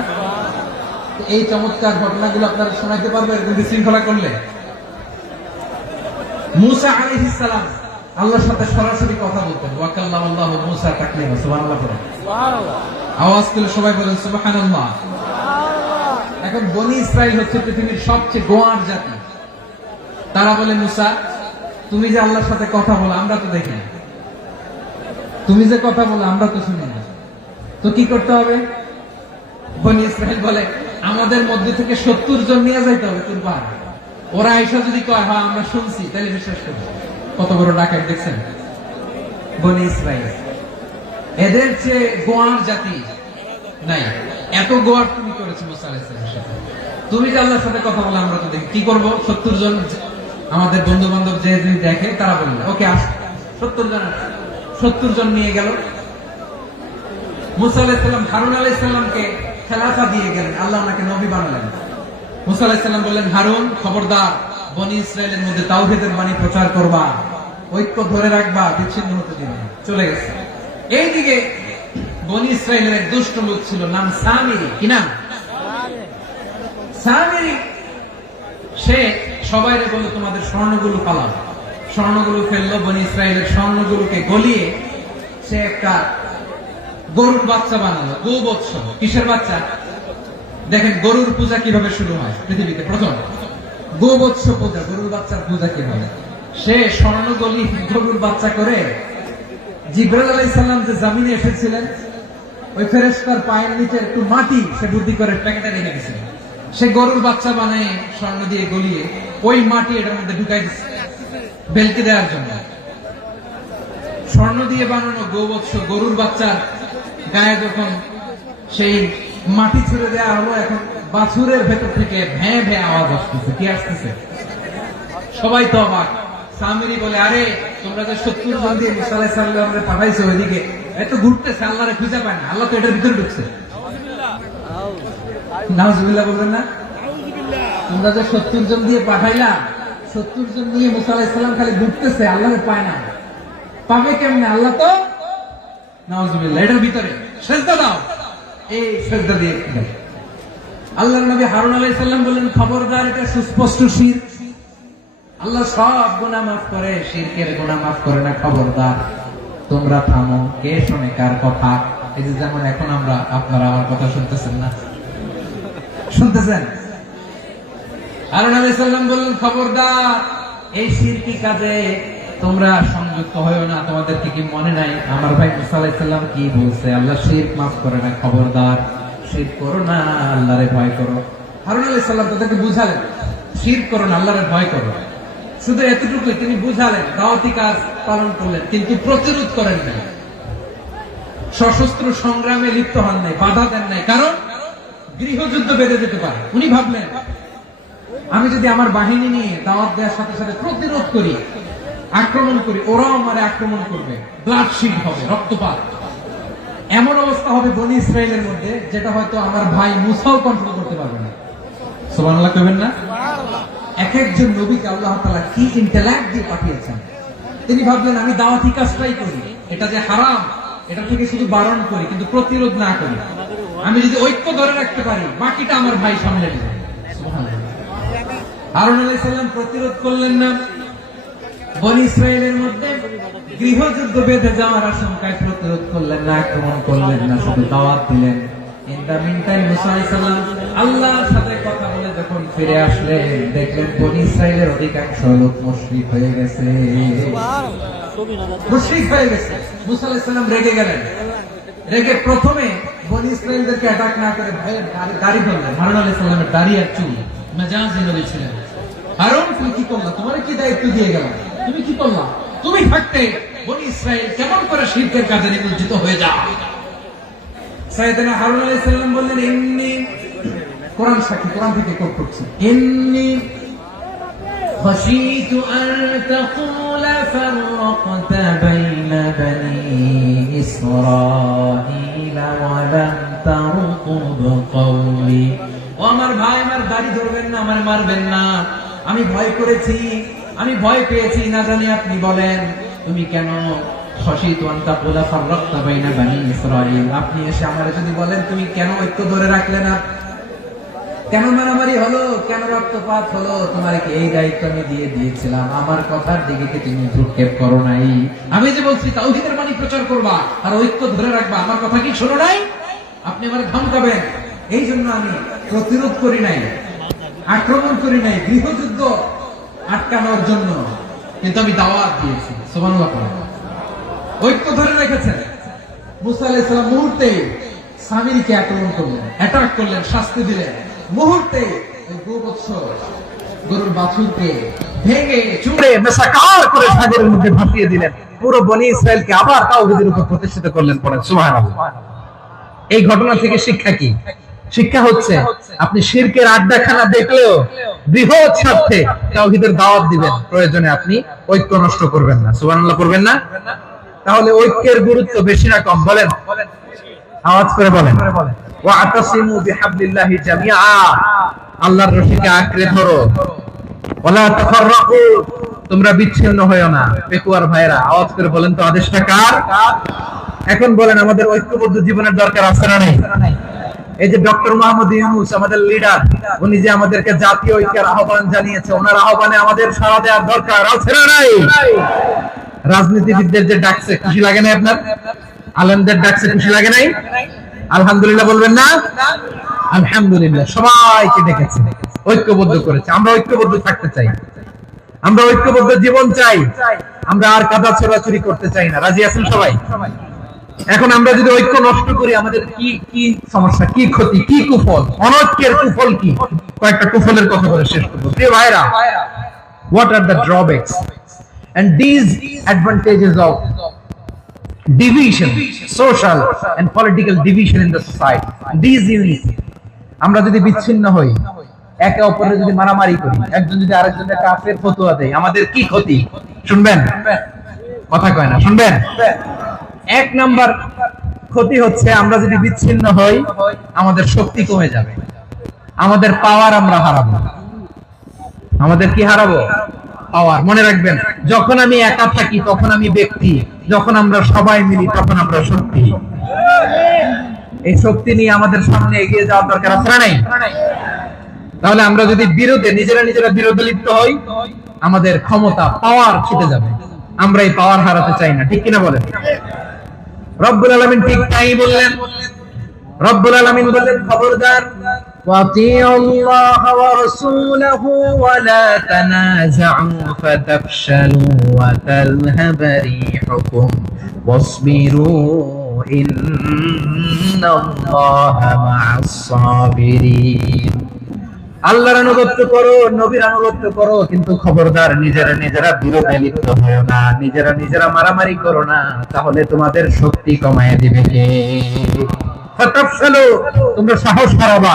এই চমৎকার ঘটনাগুলো আপনারা শোনাইতে পারবেন এরকম বিশৃঙ্খলা করলে। মূসা আলাইহিস সালাম আল্লাহর সাথে সরাসরি কথা বলতেন। ওয়া কাল্লামাল্লাহু মূসা তাকলিমা। সুবহানাল্লাহ পড়েন, সুবহানাল্লাহ। আওয়াজ তুলে সবাই বলেন সুবহানাল্লাহ। এখন বনি ইসরাইল হচ্ছে পৃথিবীর সবচেয়ে গোয়ার জাতি। তারা বলে, মূসা তুমি যে আল্লাহর সাথে কথা বলো আমরা তো দেখি না, তুমি যে কথা বলো আমরা তো শুনি না, তো কি করতে হবে? বনি ইসরাইল বলে, আমাদের মধ্যে থেকে 70 জন নিয়ে যাইতে হবে তোর পাহাড়ে। ওরা আইসা যদি কয় হ্যাঁ আমরা শুনছি, তাহলে বিশ্বাস করবো। কত বড় ডাকাত দেখছেন বনি ইসরাইল। এদের চেয়ে গোয়ার জাতি নাই। এত গোয়ার তুমি করেছো মুসা আলাইহিস সালামের সাথে। তুমি যে আল্লাহর সাথে কথা বলে আমরা তো দেখি, কি করবো? 70 জন আমাদের বন্ধু বান্ধব যে দেখে তারা বলবে ওকে আস। 70 জন নিয়ে গেল। মুসা আলাইহিস সালাম হারুন আলাইহিস সালামকে খেলাফা দিয়ে গেলেন, আল্লাহ ওনাকে নবী বানালেন। মুসা আলাইহিস সালাম বললেন, হারুন খবরদার, বনি ইসরায়েলের মধ্যে তাওহীদের বাণী প্রচার করবা, ঐক্য ধরে রাখবা, বিচ্ছিন্ন হতে দিবে না। চলে গেছে। এইদিকে বনি ইসরায়েলের এক দুষ্ট লোক ছিল, নাম সামিরি। কি নাম? সামিরি। সে সবাইরে বলল তোমাদের স্বর্ণগুলো পালাও। স্বর্ণগুলো ফেললো, বনি ইসরায়েলের স্বর্ণগুলোকে গলিয়ে সে একটা গরুর বাচ্চা বানালো। গোবৎস। কিসের বাচ্চা? দেখেন গরুর পূজা কিভাবে শুরু হয় পৃথিবীতে প্রথম। গোবৎস পূজা, গরুর বাচ্চার পূজা কিভাবে? সে স্বর্ণগলি গরুর বাচ্চা করে জিবরাইল আলাইহিস সালাম যে জমিনে এসেছিলেন, ওই ফেরেশতার পায়ের নিচে একটু মাটি সে বুদ্ধি করে প্যাকেটে রেখে দিয়েছিল। সে গরুর বাচ্চা বানিয়ে স্বর্ণ দিয়ে গলিয়ে ওই মাটি এটার মধ্যে ঢুকাই দিচ্ছে বেলকে দেওয়ার জন্য। স্বর্ণ দিয়ে বানানো গোবৎস গরুর বাচ্চার গায়ে যখন সেই মাটি ছুড়ে দেওয়া হলো, এখন বাছুরের ভেতর থেকে ভ্যাঁ ভ্যাঁ আওয়াজ আসতেছে। কি আসতেছে? সবাই তো অবাক। সামিরি বলে, আরে তোমরা যে 70 জন দিয়ে মুসা আলাইহিস সালামকে পাঠাইছো ওইদিকে, এত ঘুরতেছে, আল্লাহরে খুঁজে পায় না, আল্লাহ তো এটার ভিতরে ঢুকছে। নাউজুবিল্লাহ বলবেন না? তোমরা যে 70 জন দিয়ে পাঠাইলা, 70 জন নিয়ে মুসা আলাইহিস সালাম খালি ঘুরতেছে, আল্লাহরে পায় না। পাবে কেমনে? আল্লাহ তো নাউজুবিল্লাহ এটার ভিতরে। সেজদা দাও। এই সেজদা দিয়ে আল্লাহর নবী হারুন আলাইহিস সালাম বললেন, খবরদার, এটা সুস্পষ্ট শিরক। আল্লাহ সব গুনাহ মাফ করে, শিরকের গুনাহ মাফ করে না। খবরদার, তোমরা থামো। কে শোনে কার কথা? এই যে যেমন এখন আপনারা আমার কথা শুনতেছেন না? শুনতেছেন? হারুন আলাইহিস সালাম বললেন, খবরদার, এই শিরকি কাজে তোমরা সংযুক্ত হয়ো না। তোমাদেরকে কি মনে নাই আমার ভাই মুসা আলাইহিস সালাম কি বলছে? আল্লাহ শিরক মাফ করে না। খবরদার, শিরক করো না, আল্লাহরে ভয় করো। হারুন আলাইহিস সালাম তাদেরকে বুঝালেন, শিরক করো না, আল্লাহরে ভয় করো। শুধু এতটুকুই তিনি বুঝালেন, দাওয়াতি কাজ পালন করলেন, কিন্তু প্রতিরোধ করেন না। সশস্ত্র সংগ্রামে লিপ্ত হন নাই, বাধা দেন নাই, কারণ গৃহযুদ্ধ বেঁধে যেতে পারে। উনি ভাবলেন আমি যদি আমার বাহিনী নিয়ে দাওয়াত দেওয়ার সাথে সাথে প্রতিরোধ করি, আক্রমণ করি, ওরাও আমারে আক্রমণ করবে, ব্লাডশিড হবে, রক্তপাত, এমন অবস্থা হবে বনি ইসরায়েলের মধ্যে যেটা হয়তো আমার ভাই মুসাও কন্ট্রোল করতে পারবে না। সুবহানাল্লাহ কইবেন না? এক একজন নবীকে আল্লাহ তাআলা কি ইন্টেলেক্ট দিয়ে পাঠিয়েছেন। তিনি ভাবলেন আমি দাওয়াতি কাজটাই করি, এটা যে হারাম এটা থেকে শুধু বারণ করি কিন্তু প্রতিরোধ না করি। আমি যদি ঐক্য ধরে রাখতে পারি বাকিটা আমার ভাই সামলে নেবে। সুবহানাল্লাহ। হারুন আলাইহিস সালাম প্রতিরোধ করলেন না, বনি ইসরায়েলের মধ্যে গৃহযুদ্ধ বেঁধে যাওয়ার আশঙ্কায় প্রতিরোধ করলেন না, আক্রমণ করলেন না, শুধু দাওয়াত দিলেন। ইন দা মিন টাইম মুসা আলাইহিস সালাম আল্লাহর সাথে কথা বলে যখন ফিরে আসলেন দেখলেন বনি ইসরায়েলের অধিকাংশ লোক মুশরিক হয়ে গেছে। মুশরিক হয়ে গেছে। মুসা আলাইহিস সালাম রেগে গেলেন। রেগে প্রথমে বনি ইসরায়েলদেরকে অ্যাটাক না করে ভয়ে দাড়ি ধরলেন। হারুন আলাইহিস সালামের দাড়ি আর চুল মেজাজি নবী ছিলেন। হারুন তুমি কি করলা? তোমার কি দায়িত্ব দিয়ে গেলাম, তুমি কি করলা? তুমি থাকতে বনি ইসরায়েল কেমন করে শিরকের কাজে নিমজ্জিত হয়ে যায়? সাইয়েদনা হারুন আলাইহিস সালাম বললেন ইন্নী, কোরআন সাক্ষী, কোরআন থেকে কোট করছি, ইন্নী খাশীতু আন তাকুলা ফাররাকতা বাইনা বনি ইসরাঈল ওয়া লাম তারকুব কওলি। ও আমার ভাই, আমার দাড়ি ধরবেন না, আমার মারবেন না, আমি ভয় করেছি, আমি ভয় পেয়েছি, না জানি আপনি বলেন তুমি কেন খাশীতু আন তাকুলা ফাররাকতা বাইনা বনি ইসরাঈল, আপনি এসে আমারে যদি বলেন তুমি কেন ঐক্য ধরে রাখলে না, কেন মারামারি হলো, কেন রক্তপাত হলো, তোমার কি এই দায়িত্ব আমি দিয়ে দিয়েছিলাম, আমার কথার দিকে কি তুমি ভ্রুক্ষেপ করো নাই? আমি যে বলছি তাওহীদের বাণী প্রচার করবা আর ঐক্য ধরে রাখবা, আমার কথা কি শোনো নাই? আপনি আমারে ধমকাবেন, এই জন্য আমি প্রতিরোধ করি নাই, আক্রমণ করি নাই, গৃহযুদ্ধ আটকানোর জন্য কিন্তু আমি দাওয়াত দিয়েছি। সুবহানাল্লাহ। ঐক্য ধরে রেখেছেন। মুসা আলাইহিস সালাম মুহূর্তে সামিরীকে আক্রমণ করলেন, অ্যাটাক করলেন, শাস্তি দিলেন। মুহূর্তে ওই গোবৎস গরুর বাছুরকে ভেঙে চুড়ে মেসাকার করে সাগরের মধ্যে ভাসিয়ে দিলেন। পুরো বনি ইসরায়েলকে আবার তাওহীদের উপর প্রতিষ্ঠিত করলেন। পড়েন সুবহানাল্লাহ। এই ঘটনা থেকে শিক্ষা কি? শিক্ষা হচ্ছে আপনি শিরকের আড্ডাখানা দেখলেও বৃহৎ স্বার্থে তাওহীদের দাওয়াত দিবেন, প্রয়োজনে আপনি ঐক্য নষ্ট করবেন না। সুবহানাল্লাহ করবেন না? তাহলে ঐক্যের গুরুত্ব বেশি না কম? বলেন, আওয়াজ করে বলেন। ওয়াতাসিমু বিহাবলিল্লাহি জামিআ, আল্লাহর রশিকে আঁকড়ে ধরো। ওয়ালা তাফাররাকু, তোমরা বিচ্ছিন্ন হয়ো না। পেকুয়ার ভাইরা আওয়াজ করে বলেন তো আদেশটা কার? এখন বলেন আমাদের ঐক্যবদ্ধ জীবনের দরকার আছে না নেই? এই যে ডক্টর মোহাম্মদ ইউনূস আমাদের লিডার, উনি যে আমাদেরকে জাতীয় ঐক্যের আহ্বান জানিয়েছে, ওনার আহ্বানে আমাদের সাড়া দেওয়ার দরকার আছে না নাই? রাজনীতিবিদদের যে ডাকছে খুশি লাগে না আপনার? আলেমদের ডাকছে খুশি লাগে নাই? আলহামদুলিল্লাহ বলবেন না? আলহামদুলিল্লাহ। সবাইকে ডেকেছে, ঐক্যবদ্ধ করেছে। আমরা ঐক্যবদ্ধ থাকতে চাই, আমরা ঐক্যবদ্ধ জীবন চাই, আমরা আর কাদা ছোড়াছুরি করতে চাই না। রাজি আছেন সবাই? এখন আমরা যদি ঐক্য নষ্ট করি আমাদের কি কি সমস্যা, কি ক্ষতি, কি কুফল? অনৈক্যের কুফল কি? কয়েকটা কুফলের কথা বলে শেষ করব। প্রিয় ভাইরা, what are the drawbacks and these advantages of division, social and political division in the society, these unity? আমরা যদি বিচ্ছিন্ন হই, একে অপরের যদি মারামারি করি, একজন যদি আরেকজনের কাফের ফতোয়া দেয়, আমাদের কি ক্ষতি? শুনবেন? কথা কয় না, শুনবেন? এক নাম্বার ক্ষতি হচ্ছে আমরা যদি বিচ্ছিন্ন হই আমাদের শক্তি কমে যাবে, আমাদের পাওয়ার আমরা হারাবো। আমাদের কি হারাবো? পাওয়ার। মনে রাখবেন, যখন আমি একা থাকি তখন আমি ব্যক্তি, যখন আমরা সবাই মিলি তখন আমরা শক্তি। এই শক্তি নিয়ে আমাদের সামনে এগিয়ে যাওয়ার দরকার আছে না নাই? তাহলে আমরা যদি বিরোধে নিজেরা বিরোধে লিপ্ত হই আমাদের ক্ষমতা, পাওয়ার ছুটে যাবে। আমরা এই পাওয়ার হারাতে চাই না, ঠিক কিনা বলেন? রব্বুল আলামিন ঠিক তাই বললেন। রব্বুল আলামিন বললেন খবরদার, ওয়াতিউল্লাহ ওয়া রাসূলাহু ওয়া লা তানাযাউ ফাতাফশালু ওয়া তাযহাবা রিহুকুম ওয়াসবিরু ইন্নাল্লাহা মা'আস সাবিরিন। আল্লাহর আনুগত্য করো, নবীর আনুগত্য করো, কিন্তু খবরদার নিজেরা নিজেরা বিরোধে লিপ্ত হয়েও না, নিজেরা নিজেরা মারামারি করো না, তাহলে তোমাদের শক্তি কমায় দিবে কে? তোমরা সাহস হারাবা,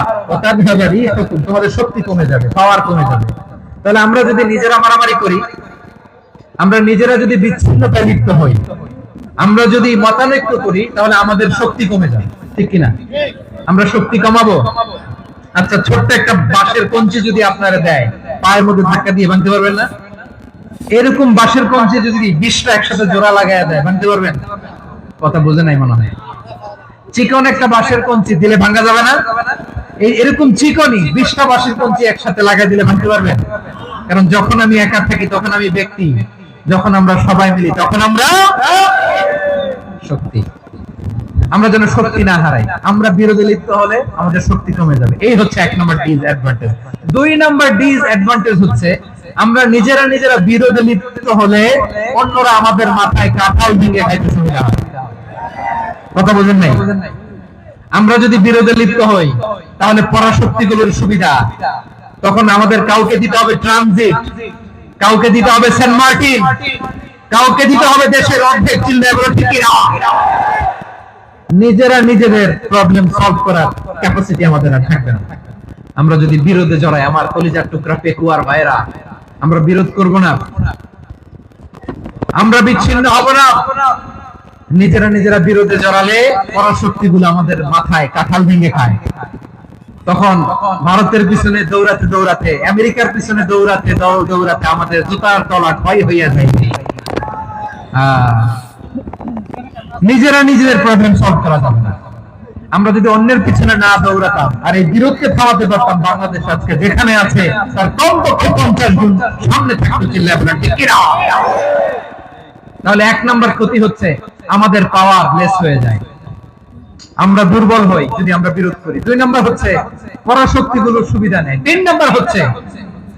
তোমাদের শক্তি কমে যাবে, পাওয়ার কমে যাবে। তাহলে আমরা যদি নিজেরা মারামারি করি, আমরা নিজেরা যদি বিচ্ছিন্নতায় লিপ্ত হই, আমরা যদি মতানৈক্য করি, তাহলে আমাদের শক্তি কমে যাবে, ঠিক কিনা? আমরা শক্তি কমাবো। আচ্ছা, ছোট্ট একটা বাঁশের কঞ্চি যদি আপনারা দেয়, পায়ের মধ্যে ধাক্কা দিয়ে ভাঙতে পারবেন না? এরকম বাঁশের কঞ্চি যদি 20টা একসাথে জোড়া লাগায় দেয়, ভাঙতে পারবেন? কথা বোঝে নাই মনে হয়। চিকন একটা বাঁশের কঞ্চি দিলে ভাঙা যাবে না? এরকম চিকনই 20টা বাঁশের কঞ্চি একসাথে লাগাই দিলে ভাঙতে পারবেন? কারণ যখন আমি একা থাকি তখন আমি ব্যক্তি, যখন আমরা সবাই মিলি তখন আমরা শক্তি। আমরা যেন শক্তি না হারাই। আমরা বিরোধে লিপ্ত হলে আমাদের শক্তি কমে যাবে। এই হচ্ছে 1 নম্বর ডিসঅ্যাডভান্টেজ। 2 নম্বর ডিসঅ্যাডভান্টেজ হচ্ছে আমরা নিজেরা নিজেরা বিরোধে লিপ্ত হলে অন্যরা আমাদের মাথায় কাঁঠাল ভেঙে খাইতে সুবিধা হয়। কথা বোঝেন নাই? আমরা যদি বিরোধে লিপ্ত হই তাহলে পরাশক্তিগুলোর সুবিধা, তখন আমাদের কাউকে দিতে হবে ট্রানজিট, কাউকে দিতে হবে সেন্ট মার্টিন, কাউকে দিতে হবে দেশের অর্ধেক চিল্লা। ঠিক কিনা? নিজেরা নিজেদের প্রবলেম সলভ করার ক্যাপাসিটি আমাদের আর থাকবে না। আমরা যদি বিরোধে জড়াই, আমার কলিজার টুকরা পেকুয়ার ভাইরা, আমরা বিরোধ করব না, আমরা বিচ্ছিন্ন হব না। নিজেরা নিজেরা বিরোধে জড়ালে পরাশক্তিগুলো আমাদের মাথায় কাঁঠাল ভেঙে খায়। তখন ভারতের পিছনে দৌড়াতে দৌড়াতে, আমেরিকার পিছনে দৌড়াতে দৌড়াতে আমাদের জুতার তলা ক্ষয় হইয়া যায়। নিজেরা নিজেদের প্রবলেম সলভ করা যাবে না। আমরা যদি অন্যের পিছনে না দৌড়াতাম আর এই বিরোধকে থামাতে পারতাম, বাংলাদেশ আজকে যেখানে আছে তার কমপক্ষে 50 গুণ সামনে থাকতে চিল্লা। তাহলে 1 নম্বর ক্ষতি হচ্ছে আমাদের পাওয়ার লেস হয়ে যায়, আমরা দুর্বল হই যদি আমরা বিরোধ করি। 2 নম্বর হচ্ছে পরাশক্তিগুলোর সুবিধা নেই। 3 নম্বর হচ্ছে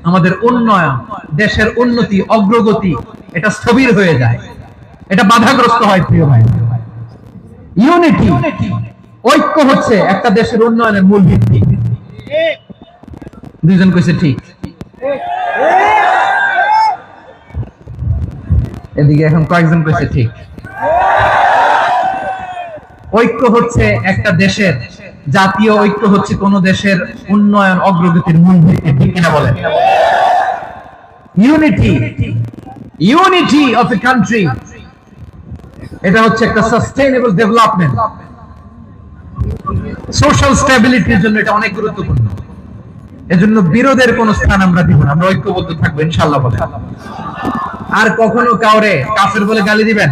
আমাদের উন্নয়ন, দেশের উন্নতি, অগ্রগতি, এটা স্থবির হয়ে যায়, এটা বাধাগ্রস্ত হয়। প্রিয় ভাই, ইউনিটি, ঐক্য হচ্ছে একটা দেশের উন্নয়নের মূল ভিত্তি। দুইজন কইছে ঠিক, এদিকে এখন কয়েকজন কইছে ঠিক। ঐক্য হচ্ছে একটা দেশের, জাতীয় ঐক্য হচ্ছে কোন দেশের উন্নয়ন অগ্রগতির মূল ভিত্তি, ঠিক কিনা বলেন? Unity, unity of a country, এটা হচ্ছে একটা সাস্টেইনেবল ডেভেলপমেন্ট, সোশ্যাল স্টেবিলিটির জন্য এটা অনেক গুরুত্বপূর্ণ। এজন্য বিরোধের কোন স্থান আমরা দিব না, আমরা ঐক্যবদ্ধ থাকবো ইনশাআল্লাহ। বলে আর কখনো কাউরে কাফের বলে গালি দিবেন,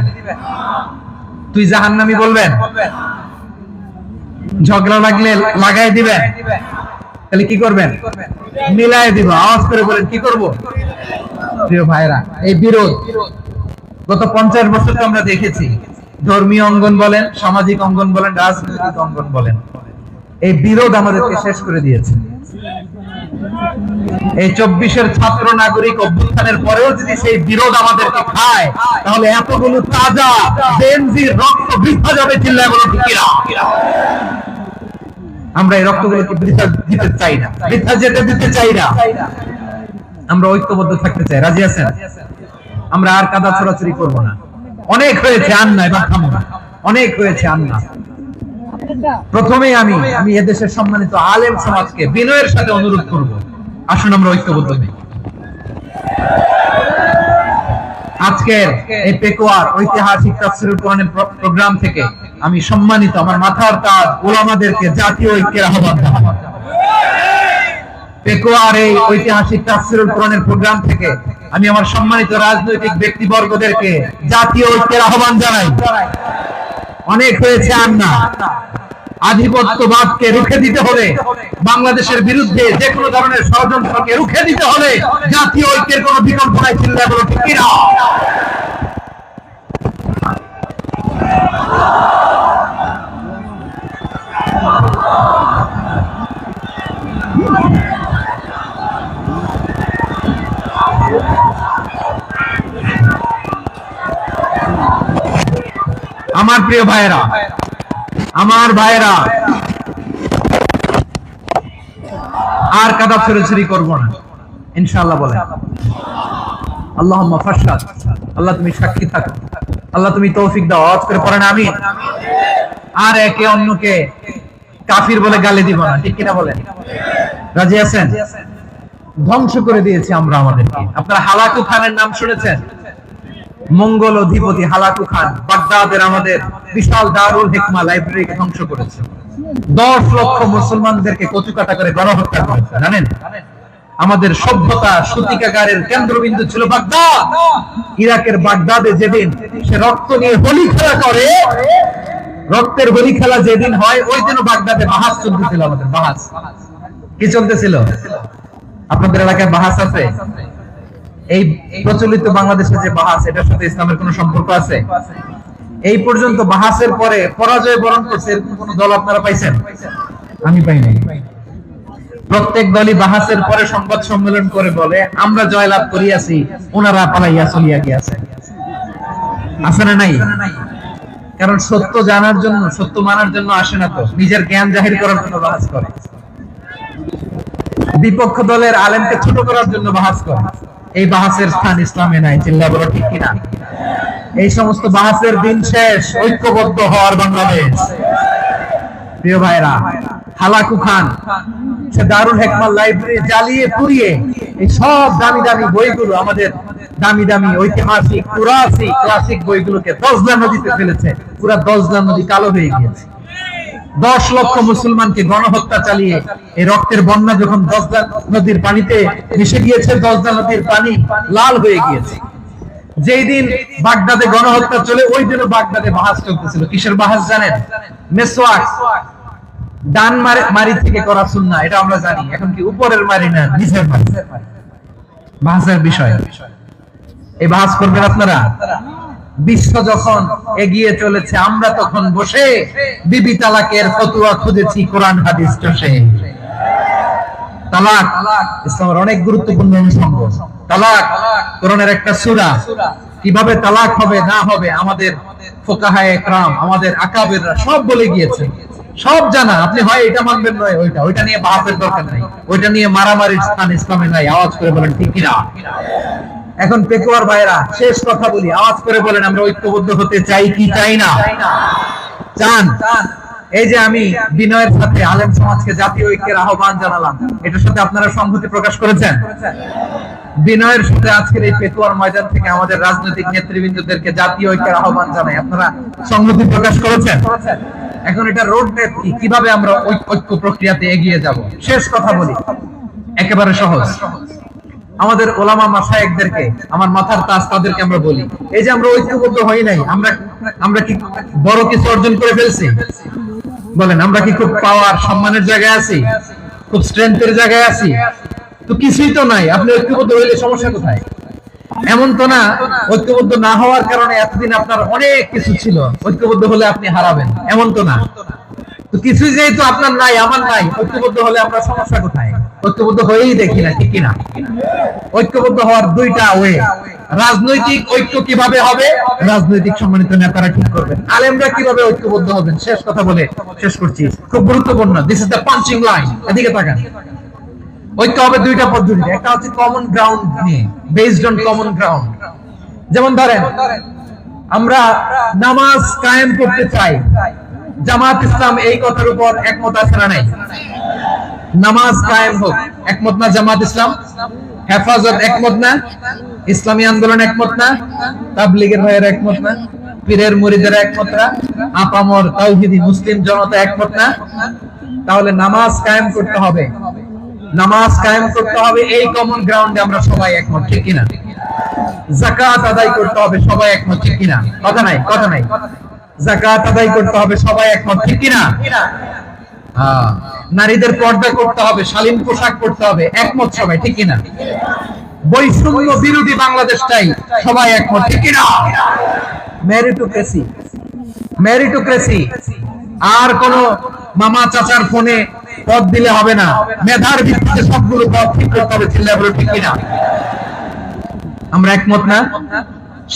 তুই জাহান্নামী বলবেন, ঝগড়া লাগলে লাগাই দিবেন, তাহলে কি করবেন? মিলাই দিব। আওয়াজ করে বলেন কি করব? প্রিয় ভাইরা, এই বিরোধ গত 50 বছর তো আমরা দেখেছি, ধর্মীয় অঙ্গন বলেন, সামাজিক অঙ্গন বলেন, রাজনৈতিক অঙ্গন বলেন, এই বিরোধ আমাদেরকে শেষ করে দিয়েছে। এই 24-এর ছাত্র নাগরিক অভ্যুত্থানের পরেও যদি সেই বিরোধ আমাদেরকে খায়, তাহলে এতগুলো তাজা জেনজির রক্ত বৃথা যাবে। চিল্লায় বলো ঠিক কিনা? আমরা এই রক্তগুলোকে বৃথা দিতে চাই না, বৃথা যেতে দিতে চাই না। আমরা ঐক্যবদ্ধ থাকতে চাই। রাজি আছেন? আমরা আর কাদা ছোড়াছুড়ি করবো না। অনেক হয়েছে, আন না, এবার থামো না। অনেক হয়েছে, আন না। প্রথমে আমি এদেশের সম্মানিত আলেম সমাজকে বিনয়ের সাথে অনুরোধ করব, আসুন আমরা ঐক্যবদ্ধ হই। আজকের এই পেকুয়ার ঐতিহাসিক তাফসীরুল কোরআনের প্রোগ্রাম থেকে আমি সম্মানিত আমার মাথার তাজ উলামাদেরকে জাতীয় ঐক্যের আহ্বান জানাই। পেকুয়ার এই ঐতিহাসিক তাফসীরুল কোরআনের প্রোগ্রাম থেকে আমি আমার সম্মানিত রাজনৈতিক ব্যক্তিবর্গদেরকে জাতীয় ঐক্যের আহ্বান জানাই। অনেক হয়েছে, আর না। আধিপত্যবাদকে রুখে দিতে হবে, বাংলাদেশের বিরুদ্ধে যে কোনো ধরনের ষড়যন্ত্রকে রুখে দিতে হবে। জাতীয় ঐক্যের কোনো বিকল্প নাই। চিল্লায় বলো ঠিক কিনা? আমার প্রিয় ভাইয়েরা, আমার ভাইয়েরা, আর কাদা ছড়াছড়ি করব না, ইনশাআল্লাহ বলেন। আল্লাহুম্মা ফাশহাদ, আল্লাহ তুমি সাক্ষী থাকো, আল্লাহ তুমি তৌফিক দাও। আওয়াজ করে পড়েন আমিন। আর একে অন্যকে কাফির বলে গালি দিব না, ঠিক কিনা বলেন? রাজি আছেন? ধ্বংস করে দিয়েছি আমরা আমাদেরকে। আপনারা হালাকু খানের নাম শুনেছেন? মঙ্গল অধিপতি হালাকু খান বাগদাদের আমাদের বিশাল দারুল হিকমা লাইব্রেরিকে ধ্বংস করেছে। 10 লক্ষ মুসলমানদেরকে কচুকাটা করে গণহত্যা করেছে, জানেন? আমাদের সভ্যতা সূতিকাগারের কেন্দ্রবিন্দু ছিল বাগদাদ। ইরাকের বাগদাদে যেদিন সে রক্ত নিয়ে হোলি খেলা করে, রক্তের হোলি খেলা যেদিন হয়, ওই দিন বাগদাদে বাহাস চলতেছিল। আমাদের বাহাস কি চলতেছিল? আপনাদের এলাকায় বাহাস আছে? এই প্রচলিত বাংলাদেশে যে বাহাস, এটার সাথে ইসলামের কোন সম্পর্ক আছে? এই পর্যন্ত বাহাসের পরে পরাজয় বরণ করছে কোন দল আপনারা পাইছেন? আমি পাই নাই। প্রত্যেক দলই বাহাসের পরে সংবাদ সম্মেলন করে বলে আমরা জয়লাভ করিয়াছি, ওনারা পালাইয়া চলিয়া গিয়াছে। আছে না নাই? কারণ সত্য জানার জন্য, সত্য মানার জন্য আসে না, তো নিজের জ্ঞান জাহির করার জন্য বাহাস করে। বিপক্ষ দলের আলেমকে ছোট করার জন্য বাহাস করে। এই বাহাসের স্থান ইসলামে নাই, চিল্লা বলো ঠিক কিনা? এই সমস্ত বাহাসের দিন শেষ, ঐক্যবদ্ধ হওয়ার বাংলাদেশ। প্রিয় ভাইরা, হালাকু খান সে দারুল হিকমা লাইব্রেরি জ্বালিয়ে পুড়িয়ে এই সব দামি দামি বইগুলো, আমাদের দামি দামি ঐতিহাসিক ক্লাসিক বইগুলোকে দজলা নদীতে ফেলেছে। পুরা দজলা নদী কালো হয়ে গিয়েছে। 10 লক্ষ মুসলমানকে গণহত্যা চালিয়ে এই রক্তের বন্যা যখন দজলা নদীর পানিতে মিশে গিয়েছে, দজলা নদীর পানি লাল হয়ে গিয়েছে। যেই দিন বাগদাদে গণহত্যা চলে, ওই দিনও বাগদাদে বাহাস চলতেছিল। কিসের বাহাস জানেন? মেসওয়াক, ডান মারি থেকে করা সুন্নাহ, এটা আমরা জানি। এখন কি উপরের মারি না নিচের মারি? বাহাসের বিষয়। এই বাহাস করবেন আপনারা? বিশ্ব যখন এগিয়ে চলেছে, আমরা তখন বসে বিবি তালাকের ফতোয়া খুঁজেছি কোরআন হাদিস চষে। তালাক ইসলামের অনেক গুরুত্বপূর্ণ অনুষঙ্গ। তালাক কোরআনের একটা সূরা। কিভাবে তালাক হবে না হবে আমাদের ফুকাহায়ে ইকরাম, আমাদের আকাবেররা সব বলে গিয়েছে, সব জানা। আপনি হয় এটা মানবেন, নয় ওইটা নিয়ে বাহাসের দরকার নাই, ওইটা নিয়ে মারামারির স্থান ইসলামে নাই। আওয়াজ করে বলেন ঠিক কিনা? এখন পেকুয়ার ভাইরা, শেষ কথা বলি, আওয়াজ করে বলেন আমরা ঐক্যবদ্ধ হতে চাই কি চাই না? চান? এই যে আমি বিনয়ের সাথে আলেম সমাজকে জাতীয় ঐক্যের আহ্বান জানালাম, এটার সাথে আপনারা সংহতি প্রকাশ করেছেন? বিনয়ের সাথে আজকের এই পেকুয়ার ময়দান থেকে আমাদের রাজনৈতিক নেতৃবৃন্দদেরকে জাতীয় ঐক্যের আহ্বান জানাই, আপনারা সংহতি প্রকাশ করেছেন? এখন এটা রোড ম্যাপ কি, কিভাবে আমরা ঐক্য প্রক্রিয়াতে এগিয়ে যাব? শেষ কথা বলি, একেবারে সহজ। আমাদের ওলামা মাশায়েখদেরকে, আমার মাথার তাজ, তাদেরকে আমরা বলি, এই যে আমরা ঐক্যবদ্ধ হই নাই, আমরা কি বড় কিছু অর্জন করে ফেলছি? বলেন, আমরা কি খুব পাওয়ার সম্মানের জায়গায় আছি? খুব স্ট্রেংথের জায়গায় আছি? তো কিছুই তো নাই। আপনি ঐক্যবদ্ধ হইলে সমস্যা কোথায়? এমন তো না ঐক্যবদ্ধ না হওয়ার কারণে এতদিন আপনার অনেক কিছু ছিল, ঐক্যবদ্ধ হলে আপনি হারাবেন, এমন তো না। তো কিছুই যেহেতু আপনার নাই, আমার নাই, ঐক্যবদ্ধ হলে আমরা সমস্যা কোথায়? ঐক্যবদ্ধ হয়েই দেখি না, ঠিক কিনা? ঐক্যবদ্ধ হওয়ার দুইটা ওয়ে। রাজনৈতিক ঐক্য কিভাবে হবে? রাজনৈতিক সম্মানিত নেতারা ঠিক করবেন। আলেমরা কিভাবে ঐক্যবদ্ধ হবেন? শেষ কথা বলে শেষ করছি, খুব গুরুত্বপূর্ণ। This is the punching line. এদিকে তাকান। ঐক্য হবে দুইটা পদ্ধতিতে। একটা হচ্ছে কমন গ্রাউন্ড নিয়ে, বেসড অন কমন গ্রাউন্ড। যেমন ধরেন, আমরা নামাজ কায়েম করতে চাই, জামাত ইসলাম এই কথার উপর একমত আছে না নাই? নামাজ কায়েম হোক, একমত না জামাত ইসলাম? হেফাজত একমত না? ইসলামী আন্দোলন একমত না? তাবলীগের ভাইয়েরা একমত না? পীরের মুরিদেরা একমত না? আপামর তাওহীদি মুসলিম জনতা একমত না? তাহলে নামাজ কায়েম করতে হবে। নামাজ কায়েম করতে হবে এই কমন গ্রাউন্ডে আমরা সবাই একমত, ঠিক কিনা? যাকাত আদায় করতে হবে, সবাই একমত, ঠিক কিনা? কথা নাই, কথা নাই। যাকাত আদায় করতে হবে, সবাই একমত, ঠিক কিনা? নারীদের পর্দা করতে হবে, শালীন পোশাক পরতে হবে, একমত সবাই, ঠিক কিনা? বৈষম্য বিরোধী বাংলাদেশটাই সবাই একমত, ঠিক কিনা? Meritocracy, meritocracy. আর কোন মামা চাচার ফোনে পদ দিলে হবে না, মেধার ভিত্তিতে সবগুলো পদ ঠিক করতে হবে, চিল্লায় বলো ঠিক কিনা? আমরা একমত না?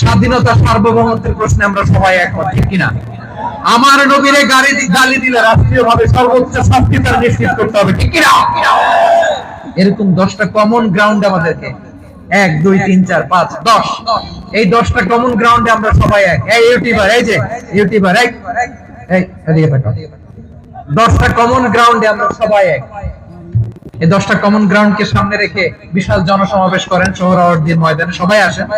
স্বাধীনতা সার্বভৌমত্বের প্রশ্নে আমরা সবাই একমত, ঠিক কিনা? আমার নবীরে গালি দিলে রাষ্ট্রীয়ভাবে সর্বোচ্চ শাস্তি তার নিশ্চিত করতে হবে, ঠিক কিনা? এরকম 10টা কমন গ্রাউন্ড আমাদেরকে 1 2 3 4 5 10 এই 10টা কমন গ্রাউন্ডে আমরা সবাই এক। এই ইউটিউবার, এই যে ইউটিউবার, এই এদিকে তাকাও। 10টা কমন গ্রাউন্ডে আমরা সবাই এক। এই 10টা কমন গ্রাউন্ডকে সামনে রেখে বিশাল জনসমাবেশ করেন সোহরাওয়ার্দীর ময়দানে, সবাই আসেন।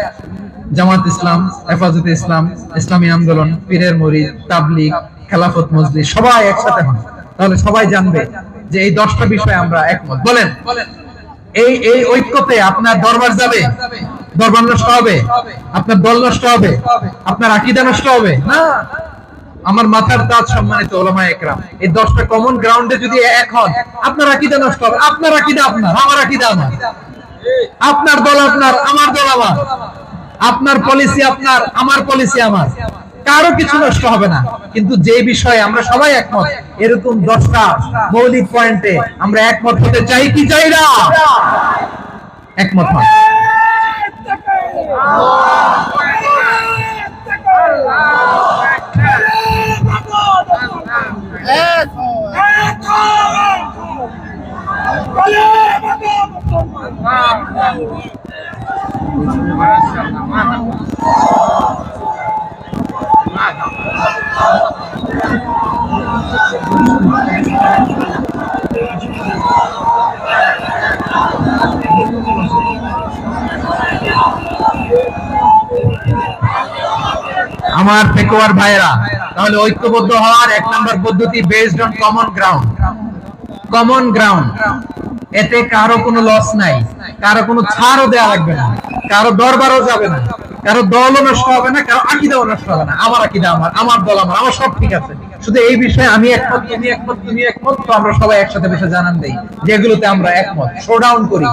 জামাত ইসলাম, হেফাজতে ইসলাম, ইসলামী আন্দোলন, পীরের মুরিদ, তাবলীগ, খেলাফত মজলিস সবাই একসাথে হন। তাহলে সবাই জানবে যে এই 10টা বিষয়ে আমরা একমত। বলেন, এই এই ঐক্যতে আপনার দরবার যাবে? দরবার নষ্ট হবে? আপনার দল নষ্ট হবে? আপনার আকীদা নষ্ট হবে? না। আমার মাথার তাজ সম্মানিত উলামায়ে কেরাম, এই 10টা কমন গ্রাউন্ডে যদি এক হন, আপনার আকীদা নষ্ট হবে। আপনার আকীদা আপনার, আমার আকীদা আমার, আপনার দল আপনার, আমার দল আমার, আপনার পলিসি আপনার, আমার পলিসি আমার, কারো কিছু নষ্ট হবে না। কিন্তু যে বিষয়ে আমরা সবাই একমত, এরকম 10টা মৌলিক পয়েন্টে আমরা একমত হতে চাই কি চাই না? একমত হন। আমার পেকুয়ার ভাইরা, তাহলে ঐক্যবদ্ধ হওয়ার 1 নম্বর পদ্ধতি based on common ground. Common ground, এতে কারো কোনো লস নাই, কারো কোনো ছাড়ও দেয়া লাগবে না, কারো দরবারও যাবে না, কারো দলও নষ্ট হবে না, কারো আকীদাও নষ্ট হবে না। আমার আকীদা আমার, আমার দল আমার, আমার সব ঠিক আছে। শুধু এই বিষয়ে আমি একমত, তুমি একমত, তুমি একমত, তো আমরা সবাই একসাথে বসে জানান দেই যেগুলোতে আমরা একমত, শোডাউন করি।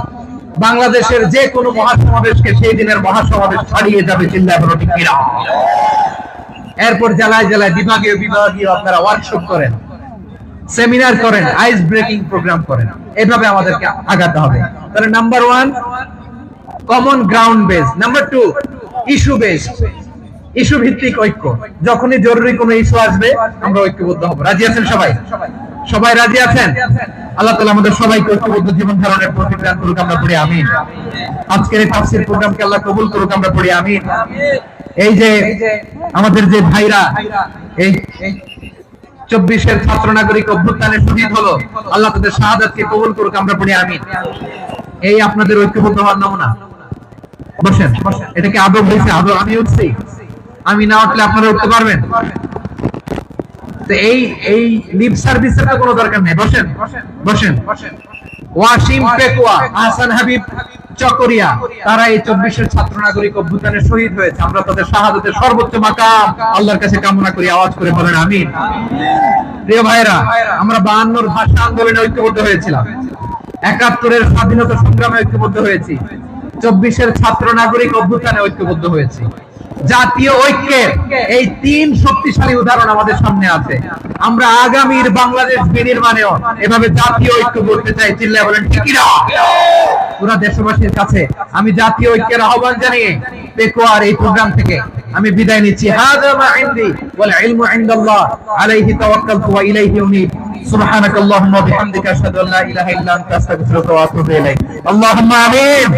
বাংলাদেশের যে কোনো মহাসমাবেশকে সেই দিনের মহাসমাবেশ ছাড়িয়ে যাবে, চিল্লায় বলো ঠিক কিনা? এরপর জেলায় জেলায় বিভাগীয় বিভাগীয় আপনারা ওয়ার্কশপ করেন, সেমিনার করেন, আইস ব্রেকিং প্রোগ্রাম করেন। এভাবে আমাদেরকে আগাতে হবে। তাহলে number 1 common ground base, number 2 issue base, issue ভিত্তিক ঐক্য। যখনই জরুরি কোনো ইস্যু আসবে আমরা ঐক্যবদ্ধ হব। রাজি আছেন সবাই? সবাই রাজি আছেন? আল্লাহ তাআলা আমাদের সবাইকে ঐক্যবদ্ধ জীবন ধারণের তৌফিক দান করুক, আমরা পড়ি আমিন। আজকের এই তাফসীর প্রোগ্রামকে আল্লাহ কবুল করুক, আমরা পড়ি আমিন। এই যে আমাদের যে ভাইরা এই 24-এর ছাত্র নাগরিক অভ্যুত্থানে শহীদ হলো, আল্লাহ তাদের শাহাদাতকে কবুল করুক, আমরা পড়ি আমিন। এই আপনাদের ঐক্যবদ্ধ হওয়ার নমুনা। বসেন, এটা কি আদব হয়েছে? আদব আমি উঠছি, আমি না উঠলে আপনারা উঠতে পারবেন? তো এই লিপ সার্ভিসের তো কোনো দরকার নেই। বসেন বসেন। ওয়াসিম পেকুয়া, আহসান হাবিব চকরিয়া, তারা এই 24-এর ছাত্র নাগরিক অভ্যুত্থানে শহীদ হয়েছে। আমরা তাদের শাহাদাতের সর্বোচ্চ মাকাম আল্লাহর কাছে কামনা করি। আওয়াজ করে বলেন আমিন। প্রিয় ভাইরা, আমরা 52-র ভাষা আন্দোলনে ঐক্যবদ্ধ হয়েছিলাম, 71-এর স্বাধীনতা সংগ্রামে ঐক্যবদ্ধ হয়েছি, 24-এর ছাত্র নাগরিক অভ্যুত্থানে ঐক্যবদ্ধ হয়েছি। জাতীয় ঐক্যের এই 3 শক্তিশালী উদাহরণ আমাদের সামনে আছে। আমরা আগামীর বাংলাদেশ বিনির্মাণেও এভাবে জাতীয় ঐক্য করতে চাই, চিল্লায় বলেন ঠিক কি না? পুরো দেশবাসীর কাছে আমি জাতীয় ঐক্যের আহ্বান জানিয়ে পেকুয়ার এই প্রোগ্রাম থেকে আমি বিদায় নিচ্ছি। হাযা মা ইনদি ওয়াল ইলমু ইনদাল্লাহ আলাইহি তাওয়াক্কালতু ওয়া ইলাইহি উনীব। সুবহানাকাল্লাহুম্মা ওয়া বিহামদিকা আশহাদু আল্লা ইলাহা ইল্লা আনতা আস্তাগফিরুকা ওয়া আতুবু ইলাইক। আল্লাহুম্মা আমিন।